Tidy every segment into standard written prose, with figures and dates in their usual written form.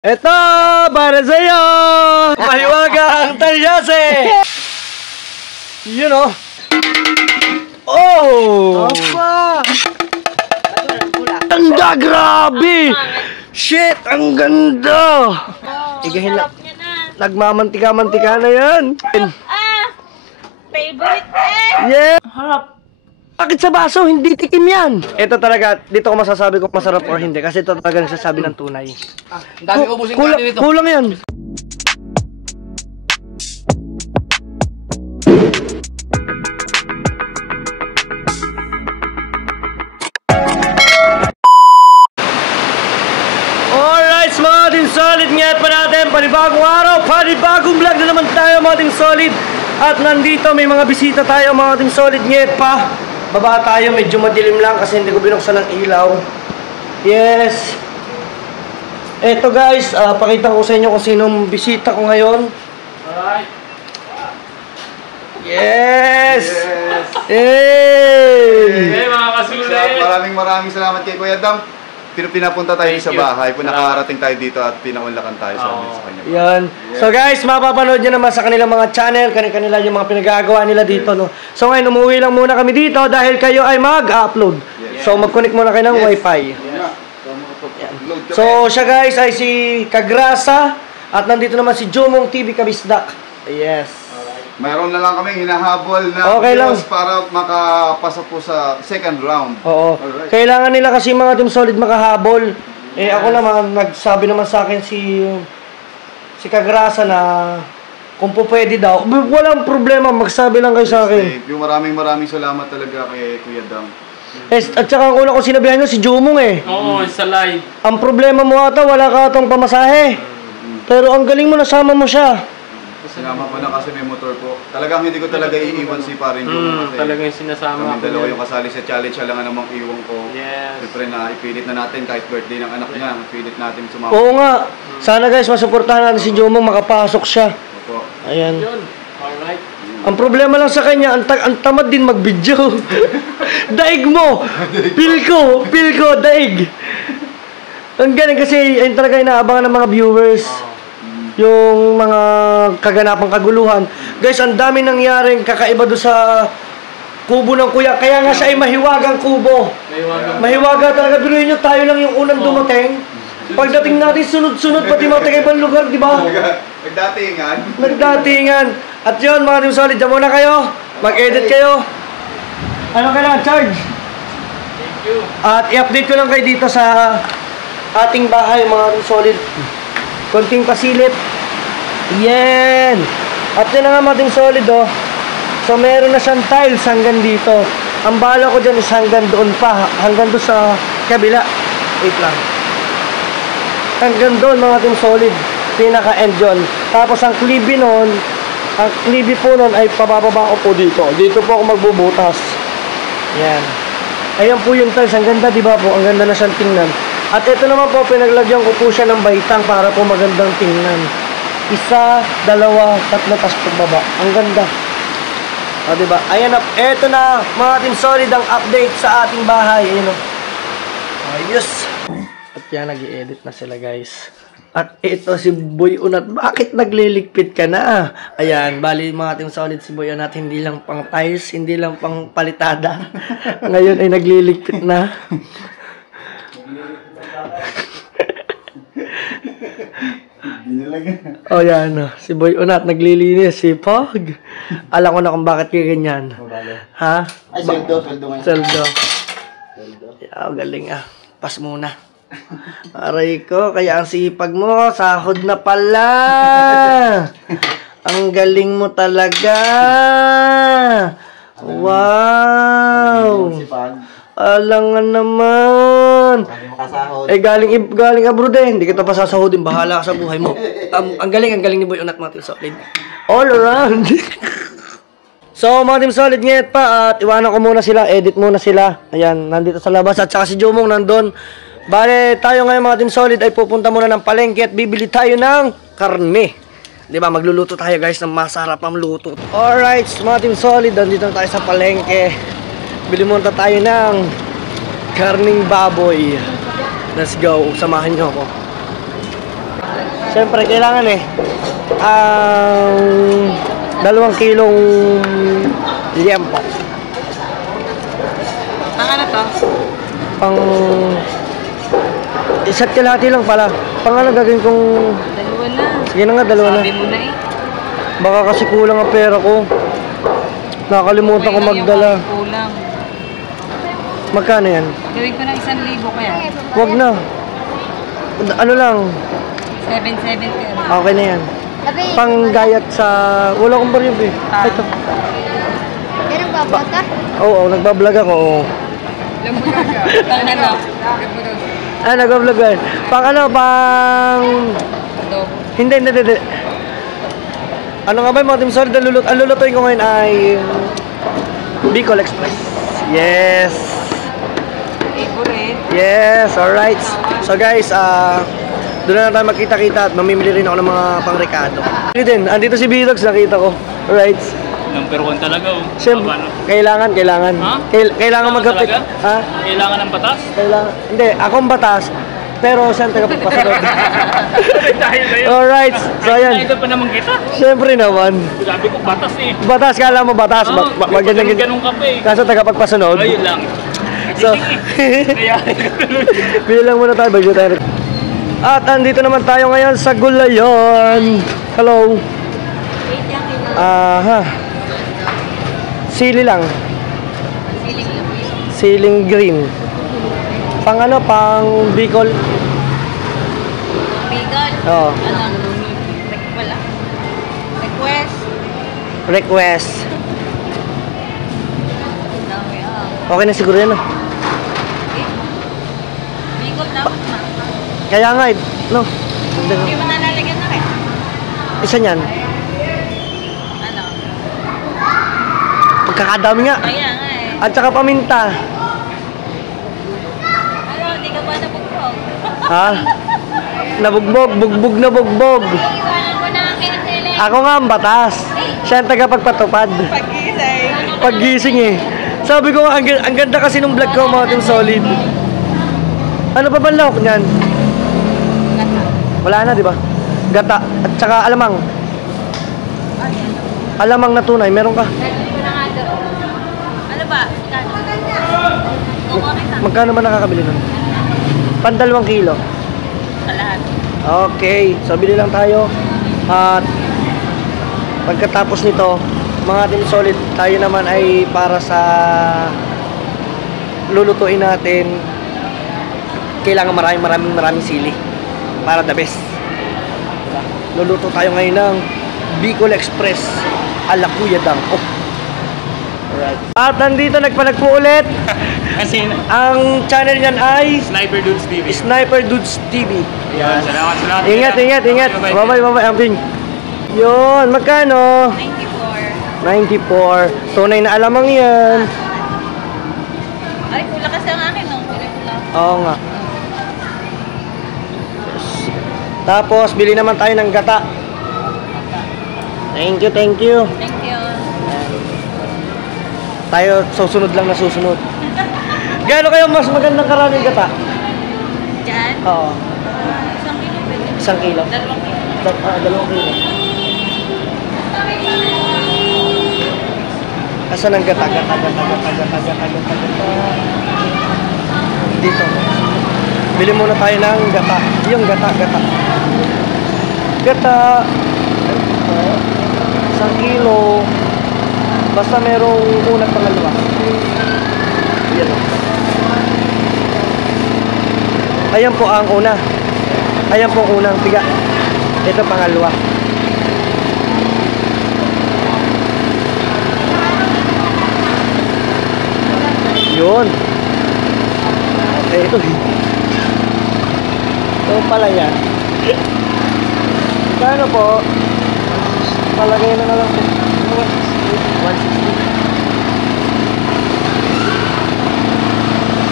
Eto, para sa'yo! Mahiwagang talyase! You know? Oh! Opa! Ganda, grabe! Shit, ang ganda! Igahin lang. Nagmamantika-mantika na yan. Favorite eh! Yeah! Harap! Bakit sa baso? Hindi tikim yan! Ito talaga, dito ko masasabi kung masarap or hindi. Kasi ito talaga nagsasabi ng tunay. Dami ubusin kanin dito. Kulang yan. Alright, mga Team Solid, ngayon pa natin, panibagong araw, panibagong vlog na naman tayo mga Team Solid. At nandito, may mga bisita tayo mga Team Solid, ngayon pa. Baba tayo, medyo madilim lang kasi hindi ko binuksan ng ilaw. Yes. Eto guys, pakita ko sa inyo kung sinong bisita ko ngayon. Alright. Yes! Yes! Hey! Hey mga kasulit! Maraming salamat kay Kuya Dam. Pinapunta tayo sa bahay. Nakarating tayo dito at pinaunlakan tayo sa kanya. Yan. So guys, mapapanood nyo naman sa kanilang mga channel, kanila yung mga pinagagawa nila dito, no? So ngayon, umuwi lang muna kami dito dahil kayo ay mag-upload. So mag-connect muna kayo ng wifi. Yan. So siya guys ay si Kagrasa at nandito naman si Jomong TV Kabisdak. Yes. Mayroon na lang kami hinahabol na videos para makapasok po sa second round. Oo. Alright. Kailangan nila kasi mga Team Solid makahabol. Eh ako naman, nagsabi naman sa akin si Kagrasa na kung po pwede daw. Walang problema, magsabi lang kayo sa akin. Yung maraming salamat talaga kay Kuya Dam. At saka ang una ko sinabihan nyo, si Jomong eh. Oo, sa live. Ang problema mo ata, wala ka atong pamasahe. Pero ang galing mo, nasama mo siya. Sinama ko na kasi may motor po. Talagang hindi ko talaga iiwan si Parin Jomong kasi talagang sinasama kami dalawa yung kasali sa challenge, siya lang namang iwan ko. Yes. Siyempre na ipilit na natin kahit birthday ng anak niya, ipilit natin sumama. Oo nga. Sana guys, masuportahan natin si Jomong, makapasok siya. Opo. Ayan. Yun. Alright. Ang problema lang sa kanya, ang tamad din mag-video. Daig mo! Feel ko, daig. Ang galing kasi, ayun talaga inaabangan ng mga viewers. Yung mga kaganapang kaguluhan. Guys, ang dami nangyaring kakaiba doon sa kubo ng kuya. Kaya nga siya ay mahiwagang kubo. Mahiwaga talaga. Biruin nyo, tayo lang yung unang dumating. Pagdating natin, sunod-sunod pati mga taga-ibang lugar, di ba? Nagdatingan. At yun, mga Team Solid, dyan muna kayo. Mag-edit kayo. Ano kailangan? Charge. Thank you. At i-update ko lang kayo dito sa ating bahay, mga Team Solid. Konting pasilip. Yan. At yun na nga mga Team Solid, oh. So meron na siyang tiles hanggang dito. Ang bala ko dyan is hanggang doon pa. Hanggang doon sa kabila. Wait lang. Hanggang doon mga Team Solid. Pinaka-end yun. Tapos ang klibi nun, ang klibi po nun ay pabababa ko po dito. Dito po ako magbubutas. Yan. Ayan po yung tiles. Ang ganda, di ba po? Ang ganda na siyang tingnan. At ito naman po, pinaglagyan ko po siya ng baitang para po magandang tingnan. Isa, dalawa, tatlo, tas pagbaba. Ang ganda. O, diba? Ayan na. Ito na, mga Team Solid, ang update sa ating bahay. Ayan o. Ayos. At yan, nag-i-edit na sila, guys. At ito si Boy Unat. Bakit nagliligpit ka na? Ayan, bali mga Team Solid, si Boy Unat, hindi lang pang tiles, hindi lang pang palitada. Ngayon ay nagliligpit na. Oh yan, si Boy Unat naglilinis, si Pog. Alam ko na kung bakit kaya ganyan. Ha? Ay, sweldo ngayon. Sweldo. Oh, galing ah. Pas muna. Aray ko, kaya ang sipag mo, sahod na pala. Ang galing mo talaga. Wow. Alangan naman. Eh galing abroad eh. Hindi kita pa sasahodin. Bahala ka sa buhay mo. Ang galing ni Boy Unat, mga Team Solid. All around. So mga Team Solid, ngayon pa at iwanan ko muna sila. Edit muna sila. Ayan, nandito sa labas. At saka si Jomong nandun. Bale, tayo ngayon mga Team Solid ay pupunta muna ng palengke at bibili tayo ng karne. Diba, magluluto tayo guys ng masarap ang luto. Alright, mga Team Solid, nandito na tayo sa palengke. Bili muna tayo ng karning baboy. Let's go, samahan nyo ako. Siyempre, kailangan ang 2 kilong liempo. Ang ano to? Pang... Isa't kalahati lang pala. Pang ano gagawin kong... Dalawa na. Sige na nga, 2 na. Sabi mo na eh. Baka kasi kulang ang pera ko. Nakakalimutan ko Okay lang yung magdala. kahit kulang. Magkano yan? Gawin ko ng 1,000 kaya. Huwag na. Ano lang, 7,700 pero. okay na yan. Pang gayat sa... Wala akong barib eh. Ito. Yan ang babata? Oo, nagbablog ako. Oo. Pang ano? Nagbablog yan. Pang ano, pang... Adobo. Hindi. Ano nga ba yung mga team solid? Ang lulutuin ko ngayon ay... Bicol Express. Yes! Favorite. Yes, alright. So guys, doon na tayo magkita-kita at mamimili rin ako ng mga pangrekado. Andito si Bidox, nakita ko. Alright. Number 1 talaga oh. Siyempre, Paano? kailangan. Ha? Kailangan magkapit. Talaga? Ha? Kailangan ng batas? Kailangan. Hindi, akong batas. Pero siya ang tagapagpasunod. Tayo kayo. Alright. So ayan. Ito pa naman kita. Siyempre naman. Sabi ko batas eh. Batas, kala mo batas. Ganyan. Ganun ka pa eh. Kaso tagapagpasunod. Ayun lang. So, Kaya bilang muna tayo bago tayo. At andito naman tayo ngayon sa Gulayon. Hello. Wait yan kilo. Aha. Sili lang. Siling lang po yun. Siling green. Pang ano, pang Bicol. Bigol. Oo. Ano? Wala. Request. Request. Dami Okay na siguro yan. Bigol dapat na. Kaya nga, no. Hindi mo nalalagyan na rin. Isa niyan. Ano? Pagkakadami nga. Kaya nga eh. At saka paminta. Ano, hindi ka ba nabugbog? Ha? Nabugbog, bugbog na bugbog. Iwanan ko na ang kinatili. Ako nga ang batas. Siya ang tagapagpatupad. Pag-isay. Paggising eh. Sabi ko nga, ang ganda kasi nung vlog ko, mga team solid. Ano pa ba lawak niyan? Wala na, di ba? Gata. At saka alamang. Alamang na tunay. Meron ka? Ano ba? Kukuha kita. Magkano ba nakakabili nun? Pan 2 kilo. Sa lahat. Okay. So, bili lang tayo. At pagkatapos nito, mga team solid, tayo naman ay para sa lulutuin natin. Kailangan maraming sili para the best. Diba? Luluto tayo ngayon ng Bicol Express ala Kuya Dang. Oh. Alright. At nandito nagpanagpo ulit. Kasi Ang channel niyan ay Sniper Dudes TV. Sniper Dudes TV. Ayan, salamat sa lahat. Ingat. Bye-bye, amping. Yun, magkano? 94. Tunay na alamang yan. Ay, pula kasi ang akin, no? Pula. Oo nga. Tapos, bili naman tayo ng gata. Thank you. Thank you. Tayo susunod lang na susunod. Gaano kayo mas magandang karaming gata? Diyan? Oo. 1 kilo 1 kilo. pwede. 2 2 kilo. kilo. Asan ang gata? Dito. Bili muna tayo ng gata. Yung gata. Gata. 1 kilo. Basta merong unang pangalawa. Yan. Ayan po ang una. Ayan po ang unang tiga. Ito pangalawa. Yun. Ito. Ito pala yan. Kano po? Palagay na lang po. 160.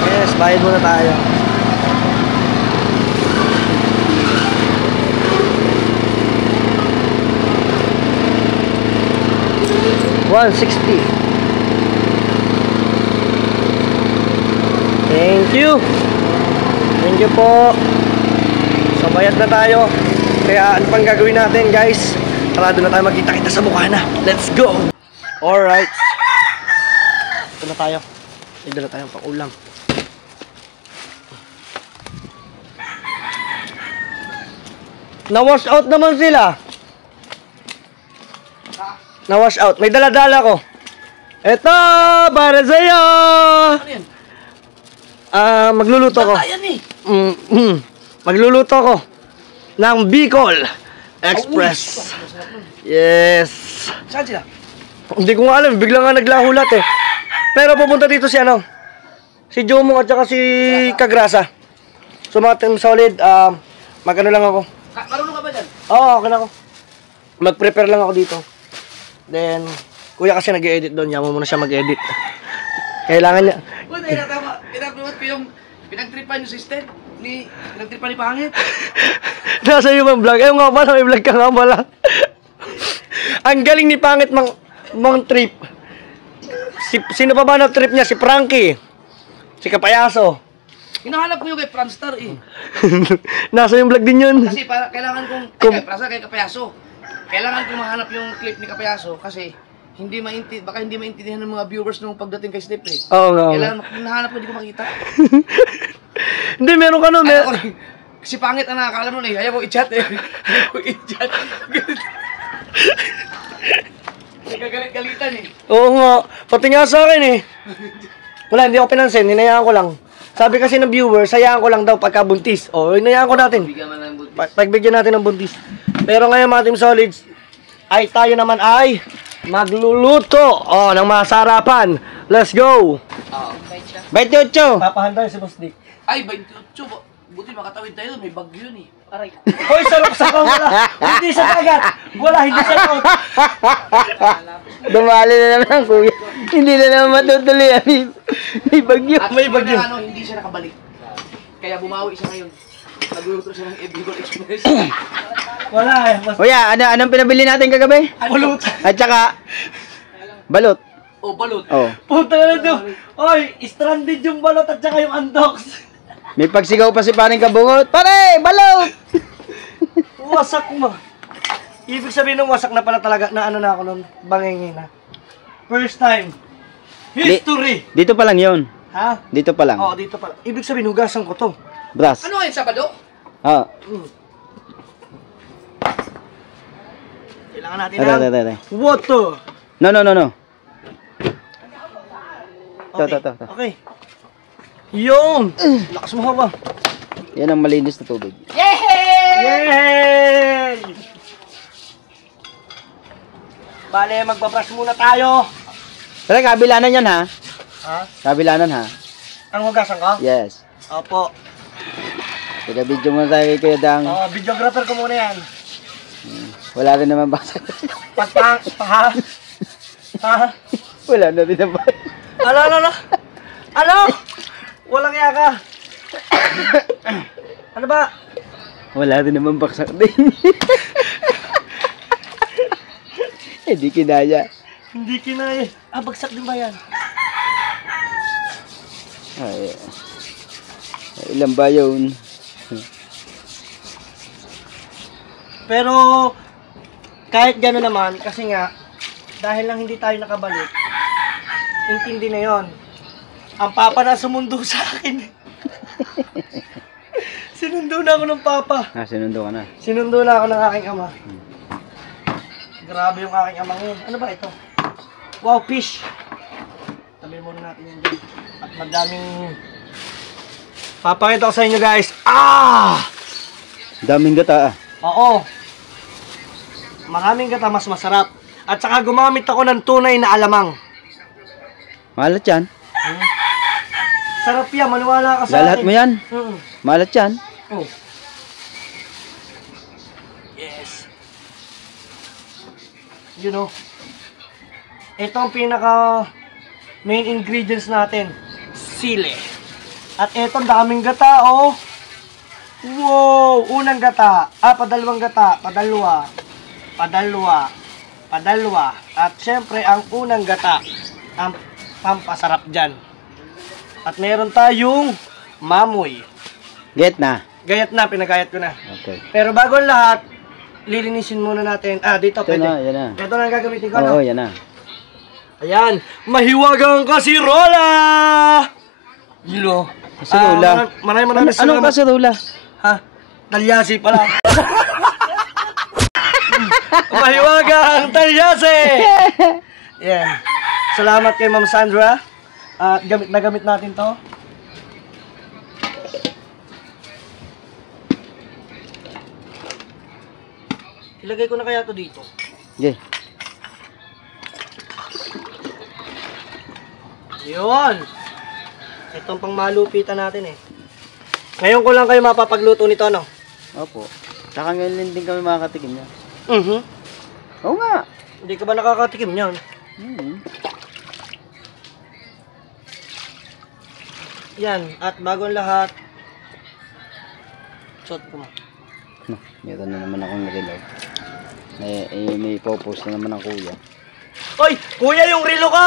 Yes, bayad muna tayo. $160. Thank you. Thank you po. So, bayad na tayo. Kaya ano pang gagawin natin guys? Tara, doon na tayo magkita-kita sa Bukana. Let's go! Alright. Ito na tayo. May dala tayong pang-ulam. Na-wash out naman sila. Na-wash out. May dala-dala ko. Eto! Para sa'yo! Magluluto ko. Magluluto ko ng Bicol Express. Yes. Saan sila? Hindi ko nga alam, bigla nga naglahulat eh. Pero pupunta dito si ano, si Jomong at saka si Kagrasa. So mga team solid, magano lang ako. Marunong ka ba dyan? Oo, okay na ako. Mag-prepare lang ako dito. Then, kuya kasi nag-edit doon, yaman mo na siya mag-edit. Kailangan niya. Uy, tinatawad ko yung pinagtripan yung system. Pinagtripan ni Pangit. Nasa iyo bang vlog? Ayaw nga pala, may vlog ka nga pala. Ang galing ni Pangit mang trip. Sino pa ba na trip niya? Si Frankie. Si Kapayaso. Hinahanap ko yung kay Franstar eh. Nasa yung vlog din yun. Kasi kailangan kong, kay Kapayaso. Kailangan kong mahanap yung clip ni Kapayaso kasi baka hindi maintindihan ng mga viewers nung pagdating kay Snip eh. Oo nga. Kailangan nahanap ko, hindi ko makita. Hindi, meron ka nun. Si Pangit ang nakakala nun eh. Ayaw ko i-chat eh. Ayaw ko i-chat. Nagagalit-galitan eh. Oo nga. Pati nga sa akin eh. Wala, hindi ako pinansin. Hinayaan ko lang. Sabi kasi ng viewer, sayaan ko lang daw pagka buntis. O, hinayaan ko natin. Bigyan man lang buntis. Pagbigyan natin ng buntis. Pero ngayon mga Team Solids, ay tayo naman ay magluluto ng masarapan. Let's go! 28! Papahantayin si Boss Dick. Ay, 28. Buti makatawid tayo. May bagyo yun eh. Aray. Hoy, sarap sa wala. Hindi sa dagat. Wala, hindi sa dagat. Dumali na naman kuya. Hindi na naman matutuloy. May bagyo. At may bagyo. Hindi siya nakabalik. Kaya bumawi siya ngayon. Nagluto siya ng Bicol Express. Wala eh. Kuya, anong pinabili natin kagabi? Balot. At saka, balot. O, balot. Oh. Puta na ito. Oy, stranded yung balot at saka yung andox. May pagsigaw pa si paring kabungot. Pare, balot! Wasak mo. Ibig sabihin ng wasak na pala talaga na ano na ako nun. Bangingin na. First time. History. Dito pa lang yon. Ha? Dito pa lang. Oo, dito pala. Ibig sabihin, hugasan ko to. Bras. Ano ngayon, Sabado? Oh. Kailangan natin Ito. ng water. No. Okay. Ito. Okay. Yung! Lakas mo hawa. Yan ang malinis na tubig. Yay! Bale, magbabrush muna tayo. Pero kabilanan yan ha. Ha? Kabilanan ha. Ang hugasan ko? Yes. Opo. Taga-video muna tayo kay Kuya Dang. Videographer ko muna yan. Wala rin naman basa. Ha? Wala na rin naman. Ano? Walang yaka. Ano ba? Wala rin naman baksak din. Hindi kinaya. Hindi kinaya. Bagsak din ba yan? Ay, ilan ba yun? Pero, kahit gano'n naman, kasi nga, dahil lang hindi tayo nakabalik, intindi na yon. Ang papa na sumundo sa akin. Sinundo na ako ng papa. Sinundo ka na. Sinundo na ako ng aking ama. Grabe yung aking ama ngayon. Ano ba ito? Wow, fish. Tabi muna natin yun dyan. At madaming... Papakita ko sa inyo guys. Daming gata ah. Oo. Maraming gata, mas masarap. At saka gumamit ako ng tunay na alamang. Malat yan. Sarap yan, maniwala ka sa Lahat akin. mo yan. Mm. Malat yan. Oh. Yes. You know, ito ang pinaka main ingredients natin. Sili. At eto, daming gata, oh. Wow! Unang gata. Padalawang gata. Padalwa. At syempre, ang unang gata, ang pampasarap dyan. At meron tayong mamoy. Get na. Gayat na, pinagayat ko na. Okay. Pero bago ang lahat, lilinisin muna natin. Dito, Ito pwede. na, yan na. Ito na ang gagamitin ko, Oo, no? yan na. Ayan, mahiwagang kasirola! Yun, Kasirola? Maraming Anong kasirola? Ha? Talyasi pala. Mahiwagang talyasi! Yan. Salamat kay Ma'am Sandra. At gamit na gamit natin to. Ilagay ko na kaya to dito. Okay. Yun. Itong pang malupitan natin eh. Ngayon ko lang kayo mapapagluto nito, no? Opo. Saka ngayon din kami makakatikim niya. Oo nga. Hindi ka ba nakakatikim niyan? Yan. At bago ang lahat, shot ko mo. Meron na naman akong narilaw. May popost na naman ang kuya. Oy! Kuya, yung relo ko!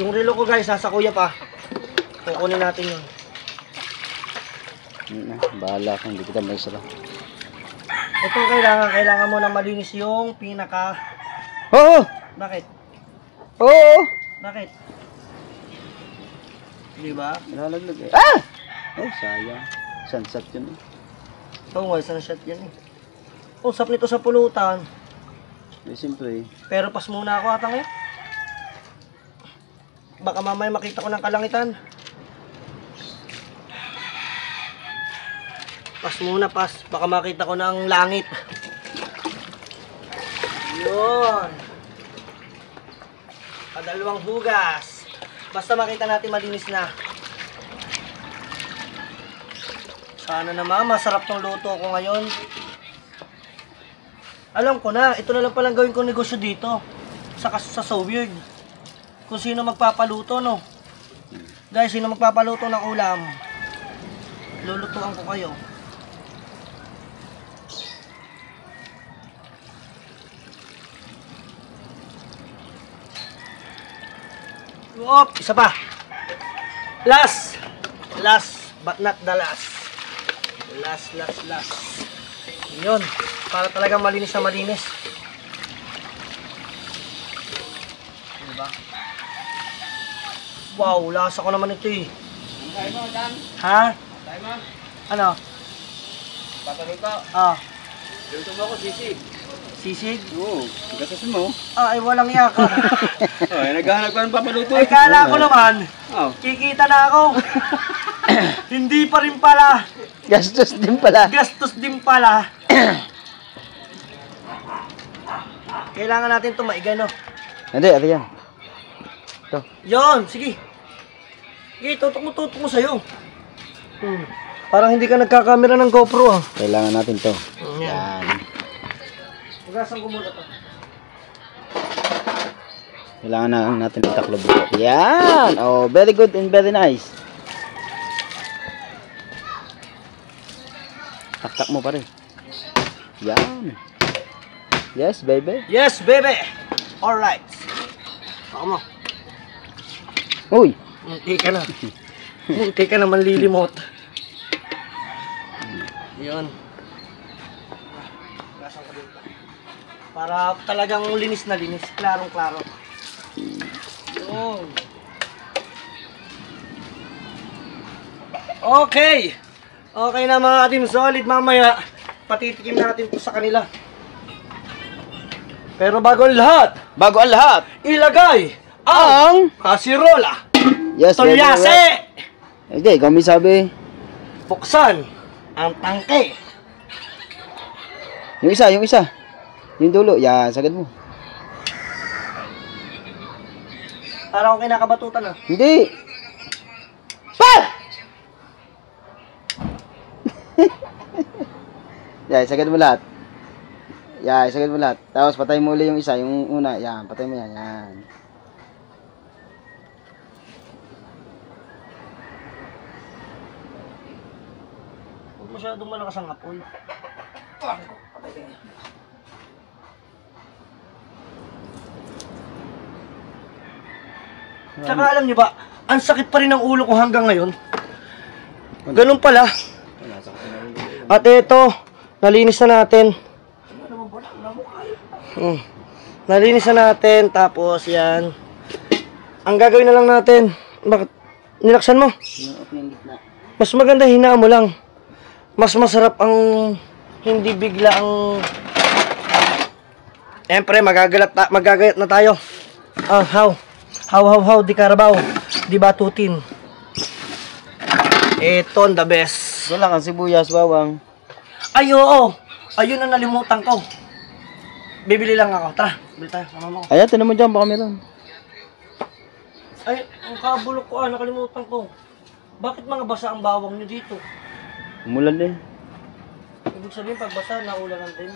Yung relo ko guys, nasa kuya pa. Kukunin natin yun. Bahala ka, hindi kita may sara. Ito kailangan mo na malinis yung pinaka... Oo! Bakit? Oo! Bakit? Di ba? Nalalaglag eh. Ah! Oh, sayang. Sunset yun eh. Oo nga, isang shot yan eh. Usap nito sa pulutan. Eh, simple eh. Pero pas muna ako ata ngayon. Baka mamaya makita ko ng kalangitan. Pas muna, pas. Baka makita ko ng langit. Yun. Padalawang hugas. Basta makita natin malinis na. Sana naman masarap tong luto ko ngayon. Alam ko na, ito na lang palang gawin kong negosyo dito. Sa So Weird. Kung sino magpapaluto, no? Guys, sino magpapaluto ng ulam? Lulutuan ko kayo. Op, isa pa. Last but not the last. Last. Yun, para talagang malinis na malinis. Diba? Wow, lasa ko naman ito eh. Ha? Ano? Papaluto. Luto mo ako, sisig. Sisig? Oo, gasasin mo. Ay walang yaka. Naghahanap ka ng papaluto. Ay kala ko naman, Oh. kikita na ako. Hindi pa rin pala. Gastos din pala. Gastos din pala. Kailangan natin ito maigay, no? Hindi, ito yan. Ito. Yon, sige. Sige, tutok mo sa'yo. Parang hindi ka nagkakamera ng GoPro, ah. Kailangan natin to. Yan. Yan. Hugasan ko muna to. Kailangan na natin itaklo buto. Yan! Oh, very good and very nice. Taktak mo pa rin. Yan. Yes, baby. Yes, baby! Alright. Baka mo. Uy! Munti ka na. Munti ka na manlilimot. Yun. Hugasan ko dito. Para talagang linis na linis. Klarong-klaro. Yun. Okay. Okay na mga Team Solid. Mamaya, patitikim natin ito sa kanila. Pero bago ang lahat, ilagay ang kasirola. Yes, baby. Tolyase! Okay, kami sabi. Buksan ang tangke. Yung isa. Yung dulo. Yan, sagad mo. Para akong kinakabatutan, ah. Hindi. Pa! Yan, sagad mo lahat. Yan, sagad mo lahat. Tapos patay mo uli yung isa, yung una. Yan, patay mo yan. Yan. Huwag masyadong malakas ang apoy. Tsaka alam niyo ba, ang sakit pa rin ng ulo ko hanggang ngayon. Ganun pala. At ito, nalinis na natin. Nalinis na natin, tapos yan. Ang gagawin na lang natin, bakit? Nilaksan mo? Mas maganda hinaan mo lang. Mas masarap ang hindi bigla ang... Siyempre, magagayat na tayo. How, di karabaw. Di batutin. Ito ang the best. Wala kang sibuyas, bawang. Ay, oo. Ayun ang nalimutan ko. Bibili lang ako. Tara, bili tayo. Sama mo. Ayan, tinan mo dyan, baka meron. Ay, ang kabulok ko nakalimutan ko. Bakit mga basa ang bawang nyo dito? Umulan eh. Ibig sabihin, pag basa, naulanan din.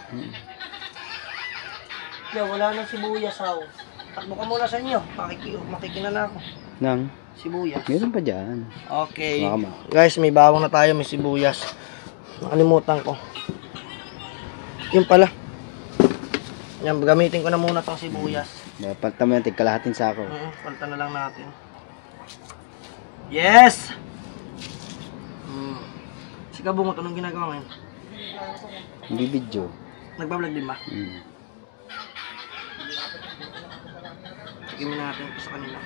Kaya wala nang sibuyas, how. Takbo ka muna sa inyo. Makikina na ako. Nang? Sibuyas. Meron pa dyan. Okay. Baka Guys, may bawang na tayo, may sibuyas. Nakalimutan ko. Yun pala. Yan, gamitin ko na muna itong sibuyas. Palta mo yan, tigkalahating sako. Palta na lang natin. Yes! Si Kabungot, anong ginagawa ngayon? Hindi video. Nagbablog din ba? Tignan natin ito sa kanila.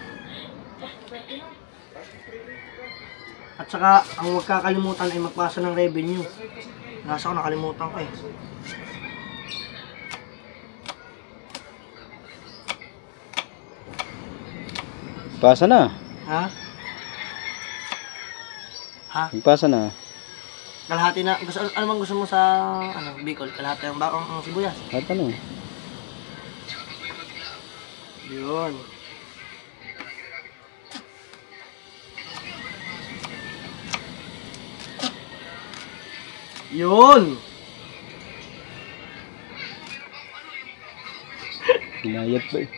At saka, ang huwag kakalimutan ay magpasa ng revenue. Nasa ko, nakalimutan ko eh. Pasa na. Ha? Ha? Pasa na. Kalahati na. Ano bang gusto mo sa Bicol? Kalahati ang bakong ang sibuyas. At ano? Yun. Yun. Hinayat ba eh.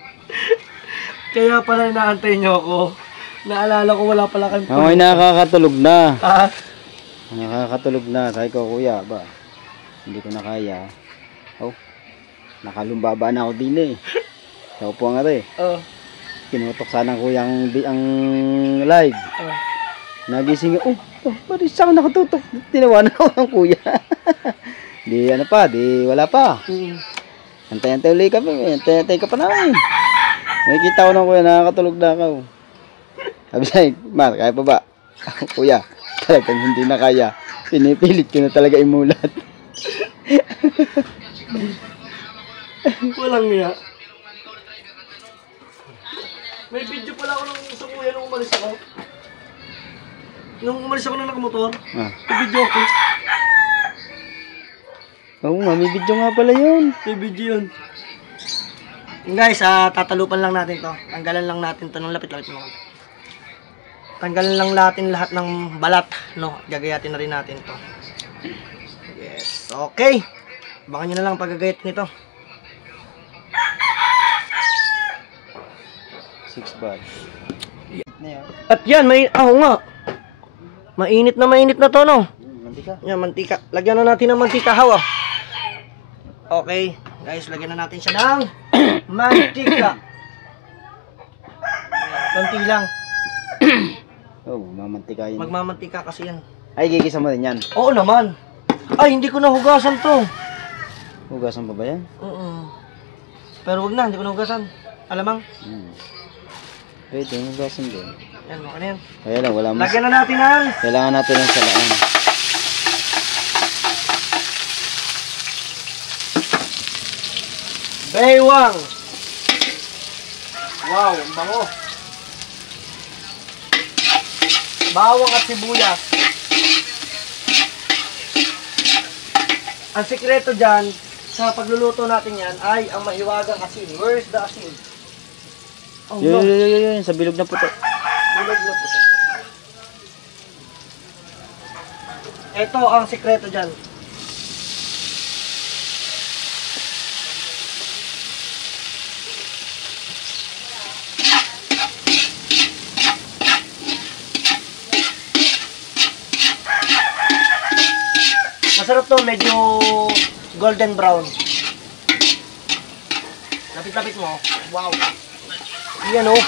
Kaya pala inaantay niyo ako. Naalala ko wala pala kayong Amoy nakakatulog na. Ha? Nakakatulog na. Sabi ko, kuya, ba? Hindi ko na kaya. Oh, nakalumbaba na ako din eh. Sa upuan nga rin. Kinutok sana ng kuya ang live. Nagising ako, pari sa akin nakatutok. Tinawanan ako ng kuya. Di ano pa, di wala pa. Antay-antay ulit kami. Antay-antay ka pa namin. Nakikita ko ng kuya, nakakatulog na ako. Sabi sa'yo, Mar, kaya pa ba? Kuya, talagang hindi na kaya. Pinipilit ko na talaga imulat. Walang niya. May video pala ako sa kuya nung umalis ako. Nung umalis ako na nakamotor, may video ako. Oo nga, may video nga pala yun. May video yun. Guys, tatalupan lang natin to. Tanggalan lang natin to ng lapit-lapit mo. Tanggalan lang natin lahat ng balat, no? Gagayatin na rin natin to. Yes, okay. Baka nyo na lang paggagayat nito. 6 baht. At yan, nga. Mainit na to, no? Mantika. Yan, mantika. Lagyan na natin ng mantika, hawa. Okay, guys, lagyan na natin siya ng mantika. Konti lang. Oh, mamantika yun. Magmamantika kasi yan. Ay, gigisa mo rin yan. Oo naman. Ay, hindi ko nahugasan to. Hugasan pa ba yan? Pero wag na, hindi ko nahugasan. Alamang. Pwede, hugasan din. Yan, maka na yan. Kaya lang, wala mas. Lagyan na natin ng Kailangan natin ng salaan. baywang. Wow, ang bango. Bawang at sibuyas. Ang sikreto dyan, sa pagluluto natin yan, ay ang mahiwagang asin. Where is the asin? Oh no. Yun, sa bilog na puto. Bilog na puto. Ito ang sikreto dyan. Masarap to, medyo golden brown. Lapit-lapit mo. Wow. Yan oh.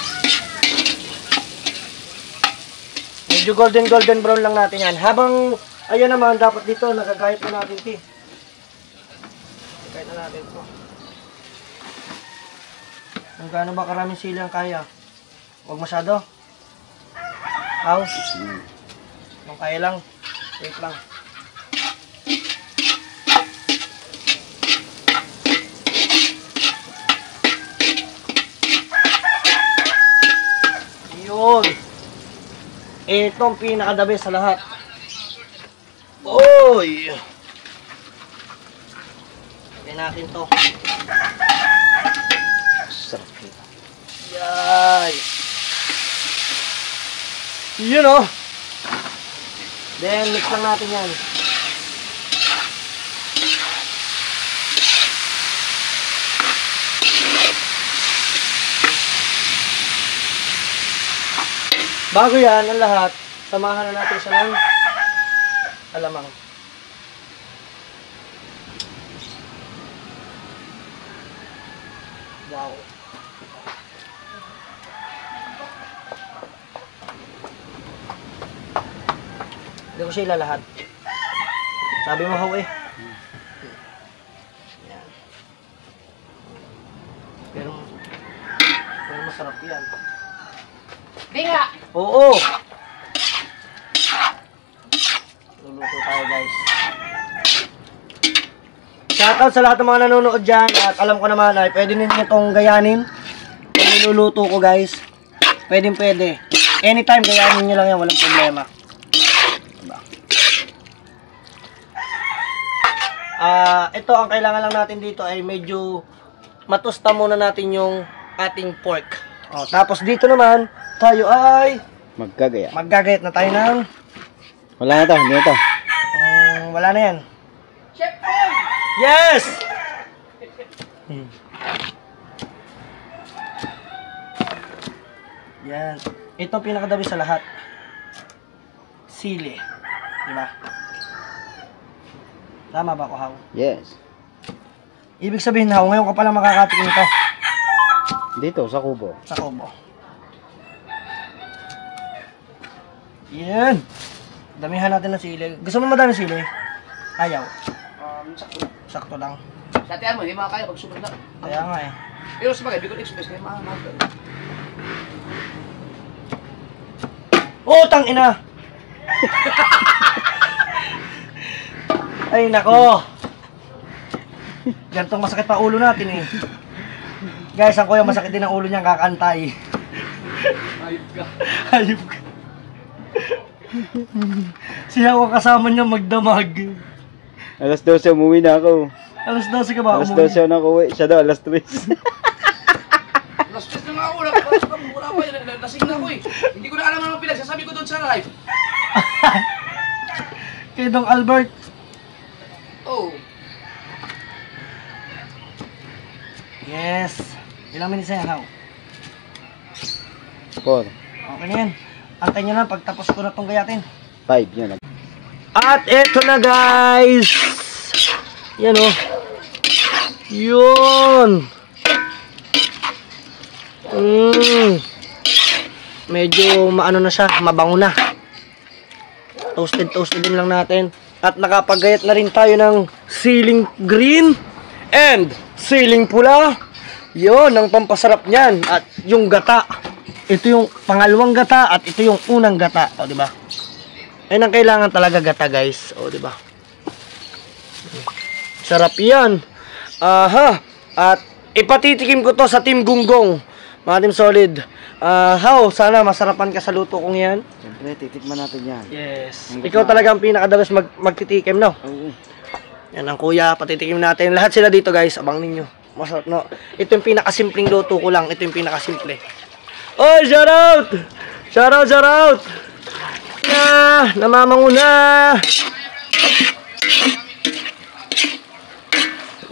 Medyo golden brown lang natin yan. Habang Ayun naman, dapat dito, nagagayat na natin, ti. Nagagayat na natin ito. Kung gaano ba karaming sili ang kaya? Huwag masyado. Aw. Kung kaya lang. Wait lang. Yun. Ito ang pinaka-the best sa lahat. Oy! Lagyan natin to. Sarap nito. Yay! Yun o. Then, mix lang natin yan. Bago yan, ang lahat, samahan na natin siya ng alamang. Wow. Hindi ko siya ilalahat. Sabi mo, how eh. Yan. Pero masarap yan. Di nga! Oo! Luluto tayo, guys. Shoutout sa lahat ng mga nanonood dyan. At alam ko naman ay pwede ninyo itong gayanin. Kung niluluto ko, guys. Pwede. Anytime gayanin nyo lang yan. Walang problema. Diba? Ito ang kailangan lang natin dito ay medyo matusta muna natin yung ating pork. Tapos dito naman, tayo ay maggagayat na tayo ng Wala na to, hindi na to. wala na yan. Chef Paul! Yes! Yan. Ito ang pinakadabi sa lahat. Sili. Diba? Tama ba ako, Haw? Yes. Ibig sabihin, Haw, ngayon ka palang makakatikin ito. Dito, sa kubo. Sa kubo. Yan. Damihan natin ng sili. Gusto mo madami sili? Ayaw. Sakto. Sakto lang. Sa tiyan mo, hindi makakaya pag super na. Kaya nga eh. Pero sa bagay, Bicol Express kayo mahal. Oh, tang ina! Ay, nako! Ganitong masakit pa ulo natin eh. Guys, ang kuya masakit din ang ulo niya kakantay. Ayop ka. Ayop ka. Siya ako kasama niya magdamag. Alas 12 umuwi na ako. Alas 12 ka ba? Alas 12 ako nakauwi. Siya daw, alas 3. Alas 3 na nga ako. Wala pa yun. Lasing na ako eh. Hindi ko na alam anong pinagsasabi ko doon sa live. Kay Dong Albert. Oh. Yes. Ilang minutes na yan, Haw? 4. Okay na yan. Antayin nyo lang pagtapos ko na itong gayatin. 5, yun. At eto na, guys. Yan o. Yun. Medyo maano na siya, mabango na. Toasted din lang natin. At nakapagayat na rin tayo ng siling green and siling pula. Yun, ang pampasarap niyan. At yung gata. Ito yung pangalawang gata at ito yung unang gata. O, diba? Ayun ang kailangan talaga gata, guys. O, diba? Sarap yan. Aha. At ipatitikim ko to sa Team Gunggong. Mga Team Solid. How? Sana masarapan ka sa luto kong yan. Siyempre, titikman natin yan. Yes. Ikaw talaga ang pinakadalas magtitikim, no? Oo. Yan ang kuya, patitikim natin. Lahat sila dito, guys. Abang ninyo. Masarap, no? Ito yung pinakasimpleng luto ko lang. Ito yung pinakasimple. Oh, shout out! Shout out, shout out! Namamanguna!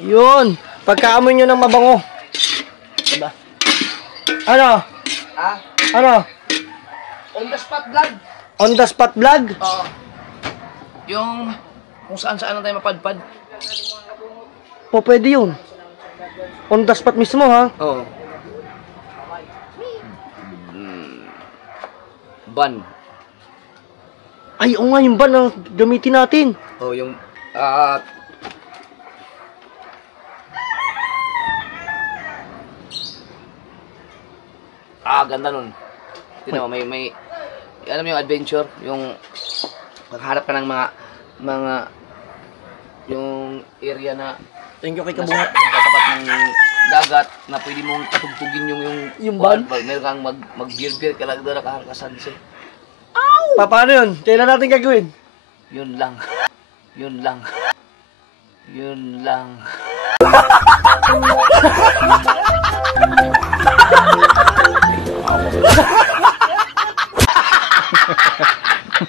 Yun. Pagkaamoy nyo ng mabango. Diba? Ano? Ha? Ano? On the spot vlog. On the spot vlog? Oo. Yung kung saan-saan lang tayo mapadpad. O, pwede yun. On the spot mismo, ha? Oo. Ban. Ay, oo nga, yung ban ang gamitin natin. Oh, yung ganda nun. Tingnan mo, may alam mo yung adventure, yung maghanap ka ng mga yung area na Thank you kay nasa Kabungot. tapat ng dagat na pwede mong katugtugin yung ban? Meron kang mag-beer ka lang doon nakakasunset. Paano yun? Kailan natin gagawin? Yun lang. Yun lang. Yun lang.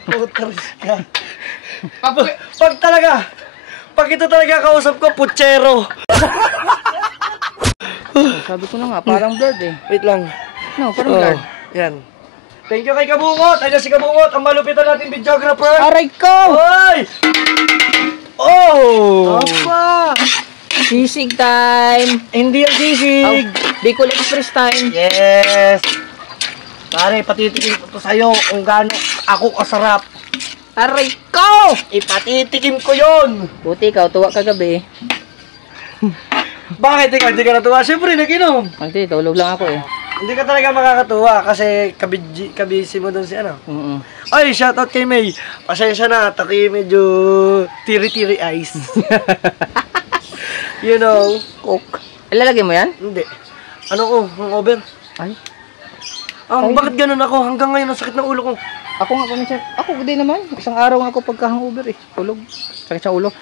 Putaris ka. Pag ito talaga kausap ko, putsero. Sabi ko na nga, parang bird eh. Wait lang. No, parang Oh, bird. yan. Thank you kay Kabungot. Ayan si Kabungot, ang malupitan natin videographer. Aray ko! Hoy! Oh! Opa! Sisig time! Hindi yan sisig. Bicol Express time! Yes! Pare, patitikim ko to sa'yo kung gaano ako kasarap. Aray ko! Ipatitikim ko yon. Buti ikaw, tuwa kagabi. Bakit ikaw hindi ka natuwa? Siyempre, nag-inom. Hindi, tulog lang ako eh. Hindi ka talaga makakatuwa kasi kabisi mo doon si ano. Ay, shoutout kay May. Pasensya na, taki medyo tiri-tiri eyes. You know. Coke. Ilalagay mo yan? Hindi. Ano ko, hangover. Ay. Bakit ganun ako? Hanggang ngayon, ang sakit ng ulo ko. Ako nga paminsan. Ako din naman. Isang araw nga ako pagka-hangover eh. Tulog. Sakit sa ulo.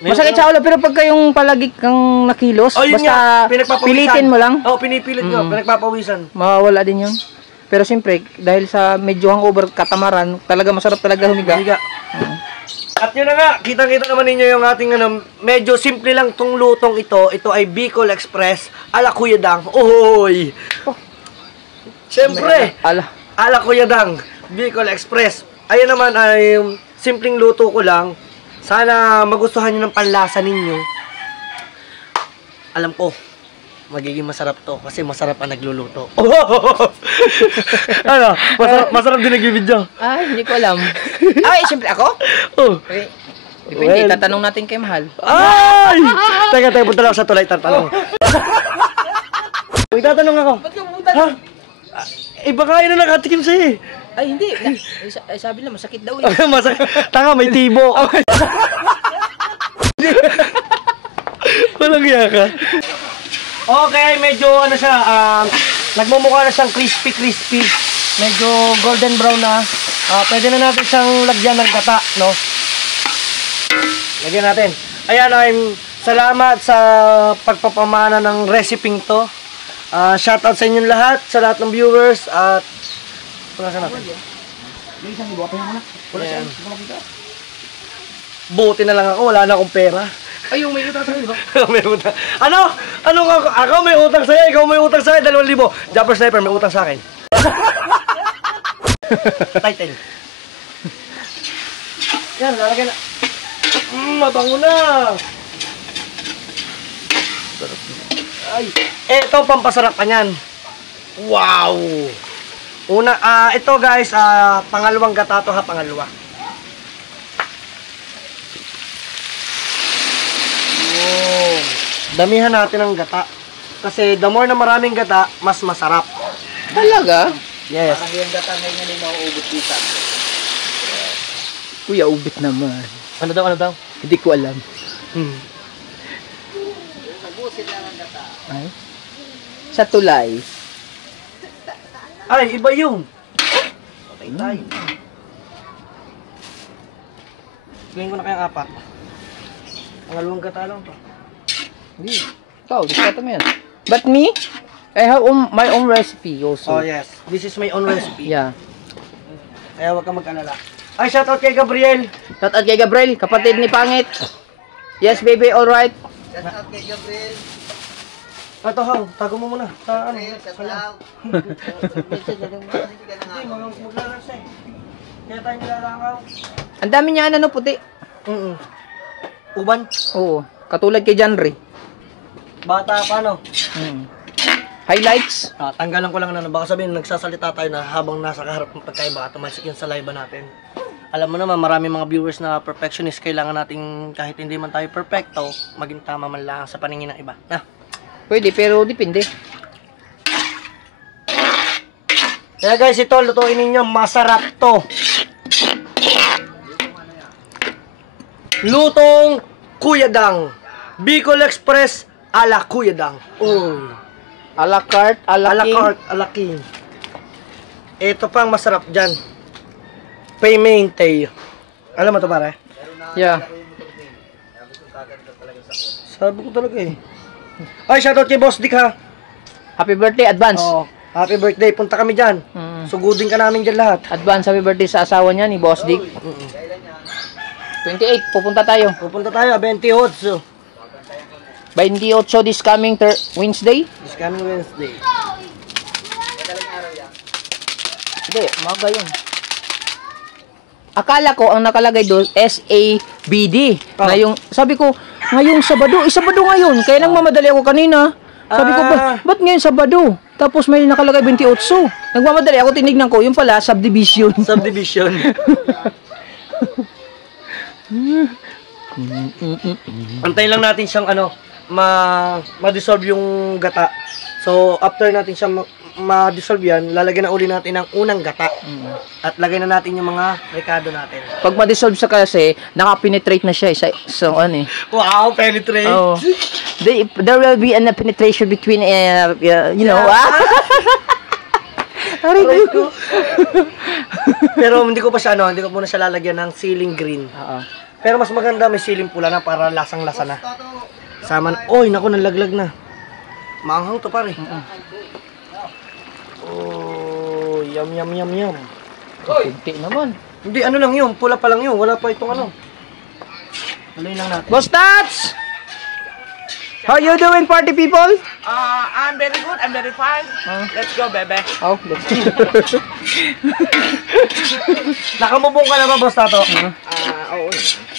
May Masakit sa ulo pero pagka yung palagi kang nakilos, Oh, yun nga, basta pinagpapawisan. pilitin mo lang, Oo, pinipilit ko, pinagpapawisan. mawawala din yun. Pero siyempre, dahil sa medyo hangover, katamaran, talaga masarap talaga humiga. Higa. At yun na nga, kitang-kita naman ninyo yung ating ano, medyo simple lang tong lutong ito. Ito ay Bicol Express ala Kuya Dang. Ohoy! Siyempre, ala Kuya Dang, Bicol Express. Ayan naman ay simpleng luto ko lang. Sana magustuhan nyo ng panlasa ninyo. Alam ko, magiging masarap to kasi masarap ang nagluluto. Ano? Masarap din nag-video. Ay, hindi ko alam. Ay, siyempre ako? Oh. Okay. Depende, tatanong natin kay Mahal. Ay! Teka, punta lang sa tulay, tatanong. May tatanong ako. Ba't yung Ha? Eh, baka yun na nakatikim sa'yo eh. Ay, hindi. Sabi lang, masakit daw eh. Tanga, may tibo. Walang iya ka. Okay, medyo ano siya, nagmumukha na siyang crispy. Medyo golden brown na. Pwede na natin siyang lagyan ng gata, no? Lagyan natin. Ayan, salamat sa pagpapamana ng recipe to. Shoutout sa inyong lahat, sa lahat ng viewers, at punasan natin. Ayan. Buti na lang ako, wala na akong pera. Ay, yung may utang sa'yo, di ba? May utang. Ano? Ako may utang sa'yo, ikaw may utang sa'yo, 2,000. Jumper Sniper, may utang sa'kin. Titan. Yan, lalagyan na. Mabango na. Ay, ito pampasarap pa niyan. Wow. Ito guys, pangalawang gata to ha, pangalawa. Wow. Damihan natin ng gata. Kasi the more na maraming gata, mas masarap. Talaga? Yes. Parang yung data ngayon ay mauubot dito. Kuya, ubit naman. Ano daw? Hindi ko alam. Ay? Sa tulay. Ay, iba yung. Patay tayo. Gawin ko na kayang 4. Pangalawang gata lang to. Hindi. Ikaw, diskata mo yan. But me, I have my own recipe also. Oh yes, this is my own recipe. Yeah. Kaya huwag kang mag-alala. Ay, shoutout kay Gabriel. Shout out kay Gabriel, kapatid ni Pangit. Yes, baby, alright. Ito, Hang, tago mo muna. Sa ano? Sa lang. Hindi, maglalasa eh. Kaya tayo nilalangaw. Ang dami niya ano puti. Uban. Oo, katulad kay Janry. Bata pa, no? Highlights. Tanggalan ko lang na baka sabihin nagsasalita tayo na habang nasa kaharap ng pagkain baka tumalsik yun sa live natin. Alam mo naman, marami mga viewers na perfectionist. Kailangan nating, kahit hindi man tayo perfecto, maging tama man lang sa paningin ng iba. Na? Pwede, pero depende. Kaya guys, ito, lutuin ninyo. Masarap to. Lutong Kuya Dang. Bicol Express ala Kuya Dang. Oh. A la carte, a la Ala king. carte, ala king. Ito pang masarap dyan. Paymente. Alam mo to pare? Yeah. Sabi ko talaga eh. Ay, shoutout kay Boss Dick ha. Happy birthday, advance. Oo. Happy birthday. Punta kami dyan. Sugudin ka namin dyan lahat. Advance happy birthday sa asawa niya ni Boss Dick. 28, pupunta tayo. Pupunta tayo, 28. So, 28 this coming Wednesday. this coming Wednesday. Hindi, maga yun. Akala ko ang nakalagay doon SABD. Ngayong sabi ko, ngayong Sabado, Sabado ngayon. Kaya nang mamadali ako kanina. Sabi ko, ba't ngayon Sabado? Tapos may nakalagay 28. Nagmamadali ako, tinignan ko, yung pala subdivision. Subdivision. Antayin lang natin siyang ma-dissolve yung gata. So, after natin siyang ma-dissolve yan, lalagyan na uli natin ng unang gata. At lagay na natin yung mga recado natin. Pag ma-dissolve sa kasi, naka-penetrate na siya. So, ano eh. Wow, penetrate! Oh. There will be a penetration between, you know, Aray ko. Pero hindi ko pa siya, hindi ko muna siya lalagyan ng ceiling green. Pero mas maganda may ceiling pula na para lasang-lasa na. Sama na. Oy, naku, nalaglag na. Maanghang to pare. Oh, yum. Kunti naman. Hindi, ano lang yun. Pula pa lang yun. Wala pa itong ano. Haloy lang natin. Boss Tats! How you doing, party people? I'm very good, I'm very fine. Let's go, bebe. Oh, let's go. Nakamubong ka na ba, Boss Tato? Oo.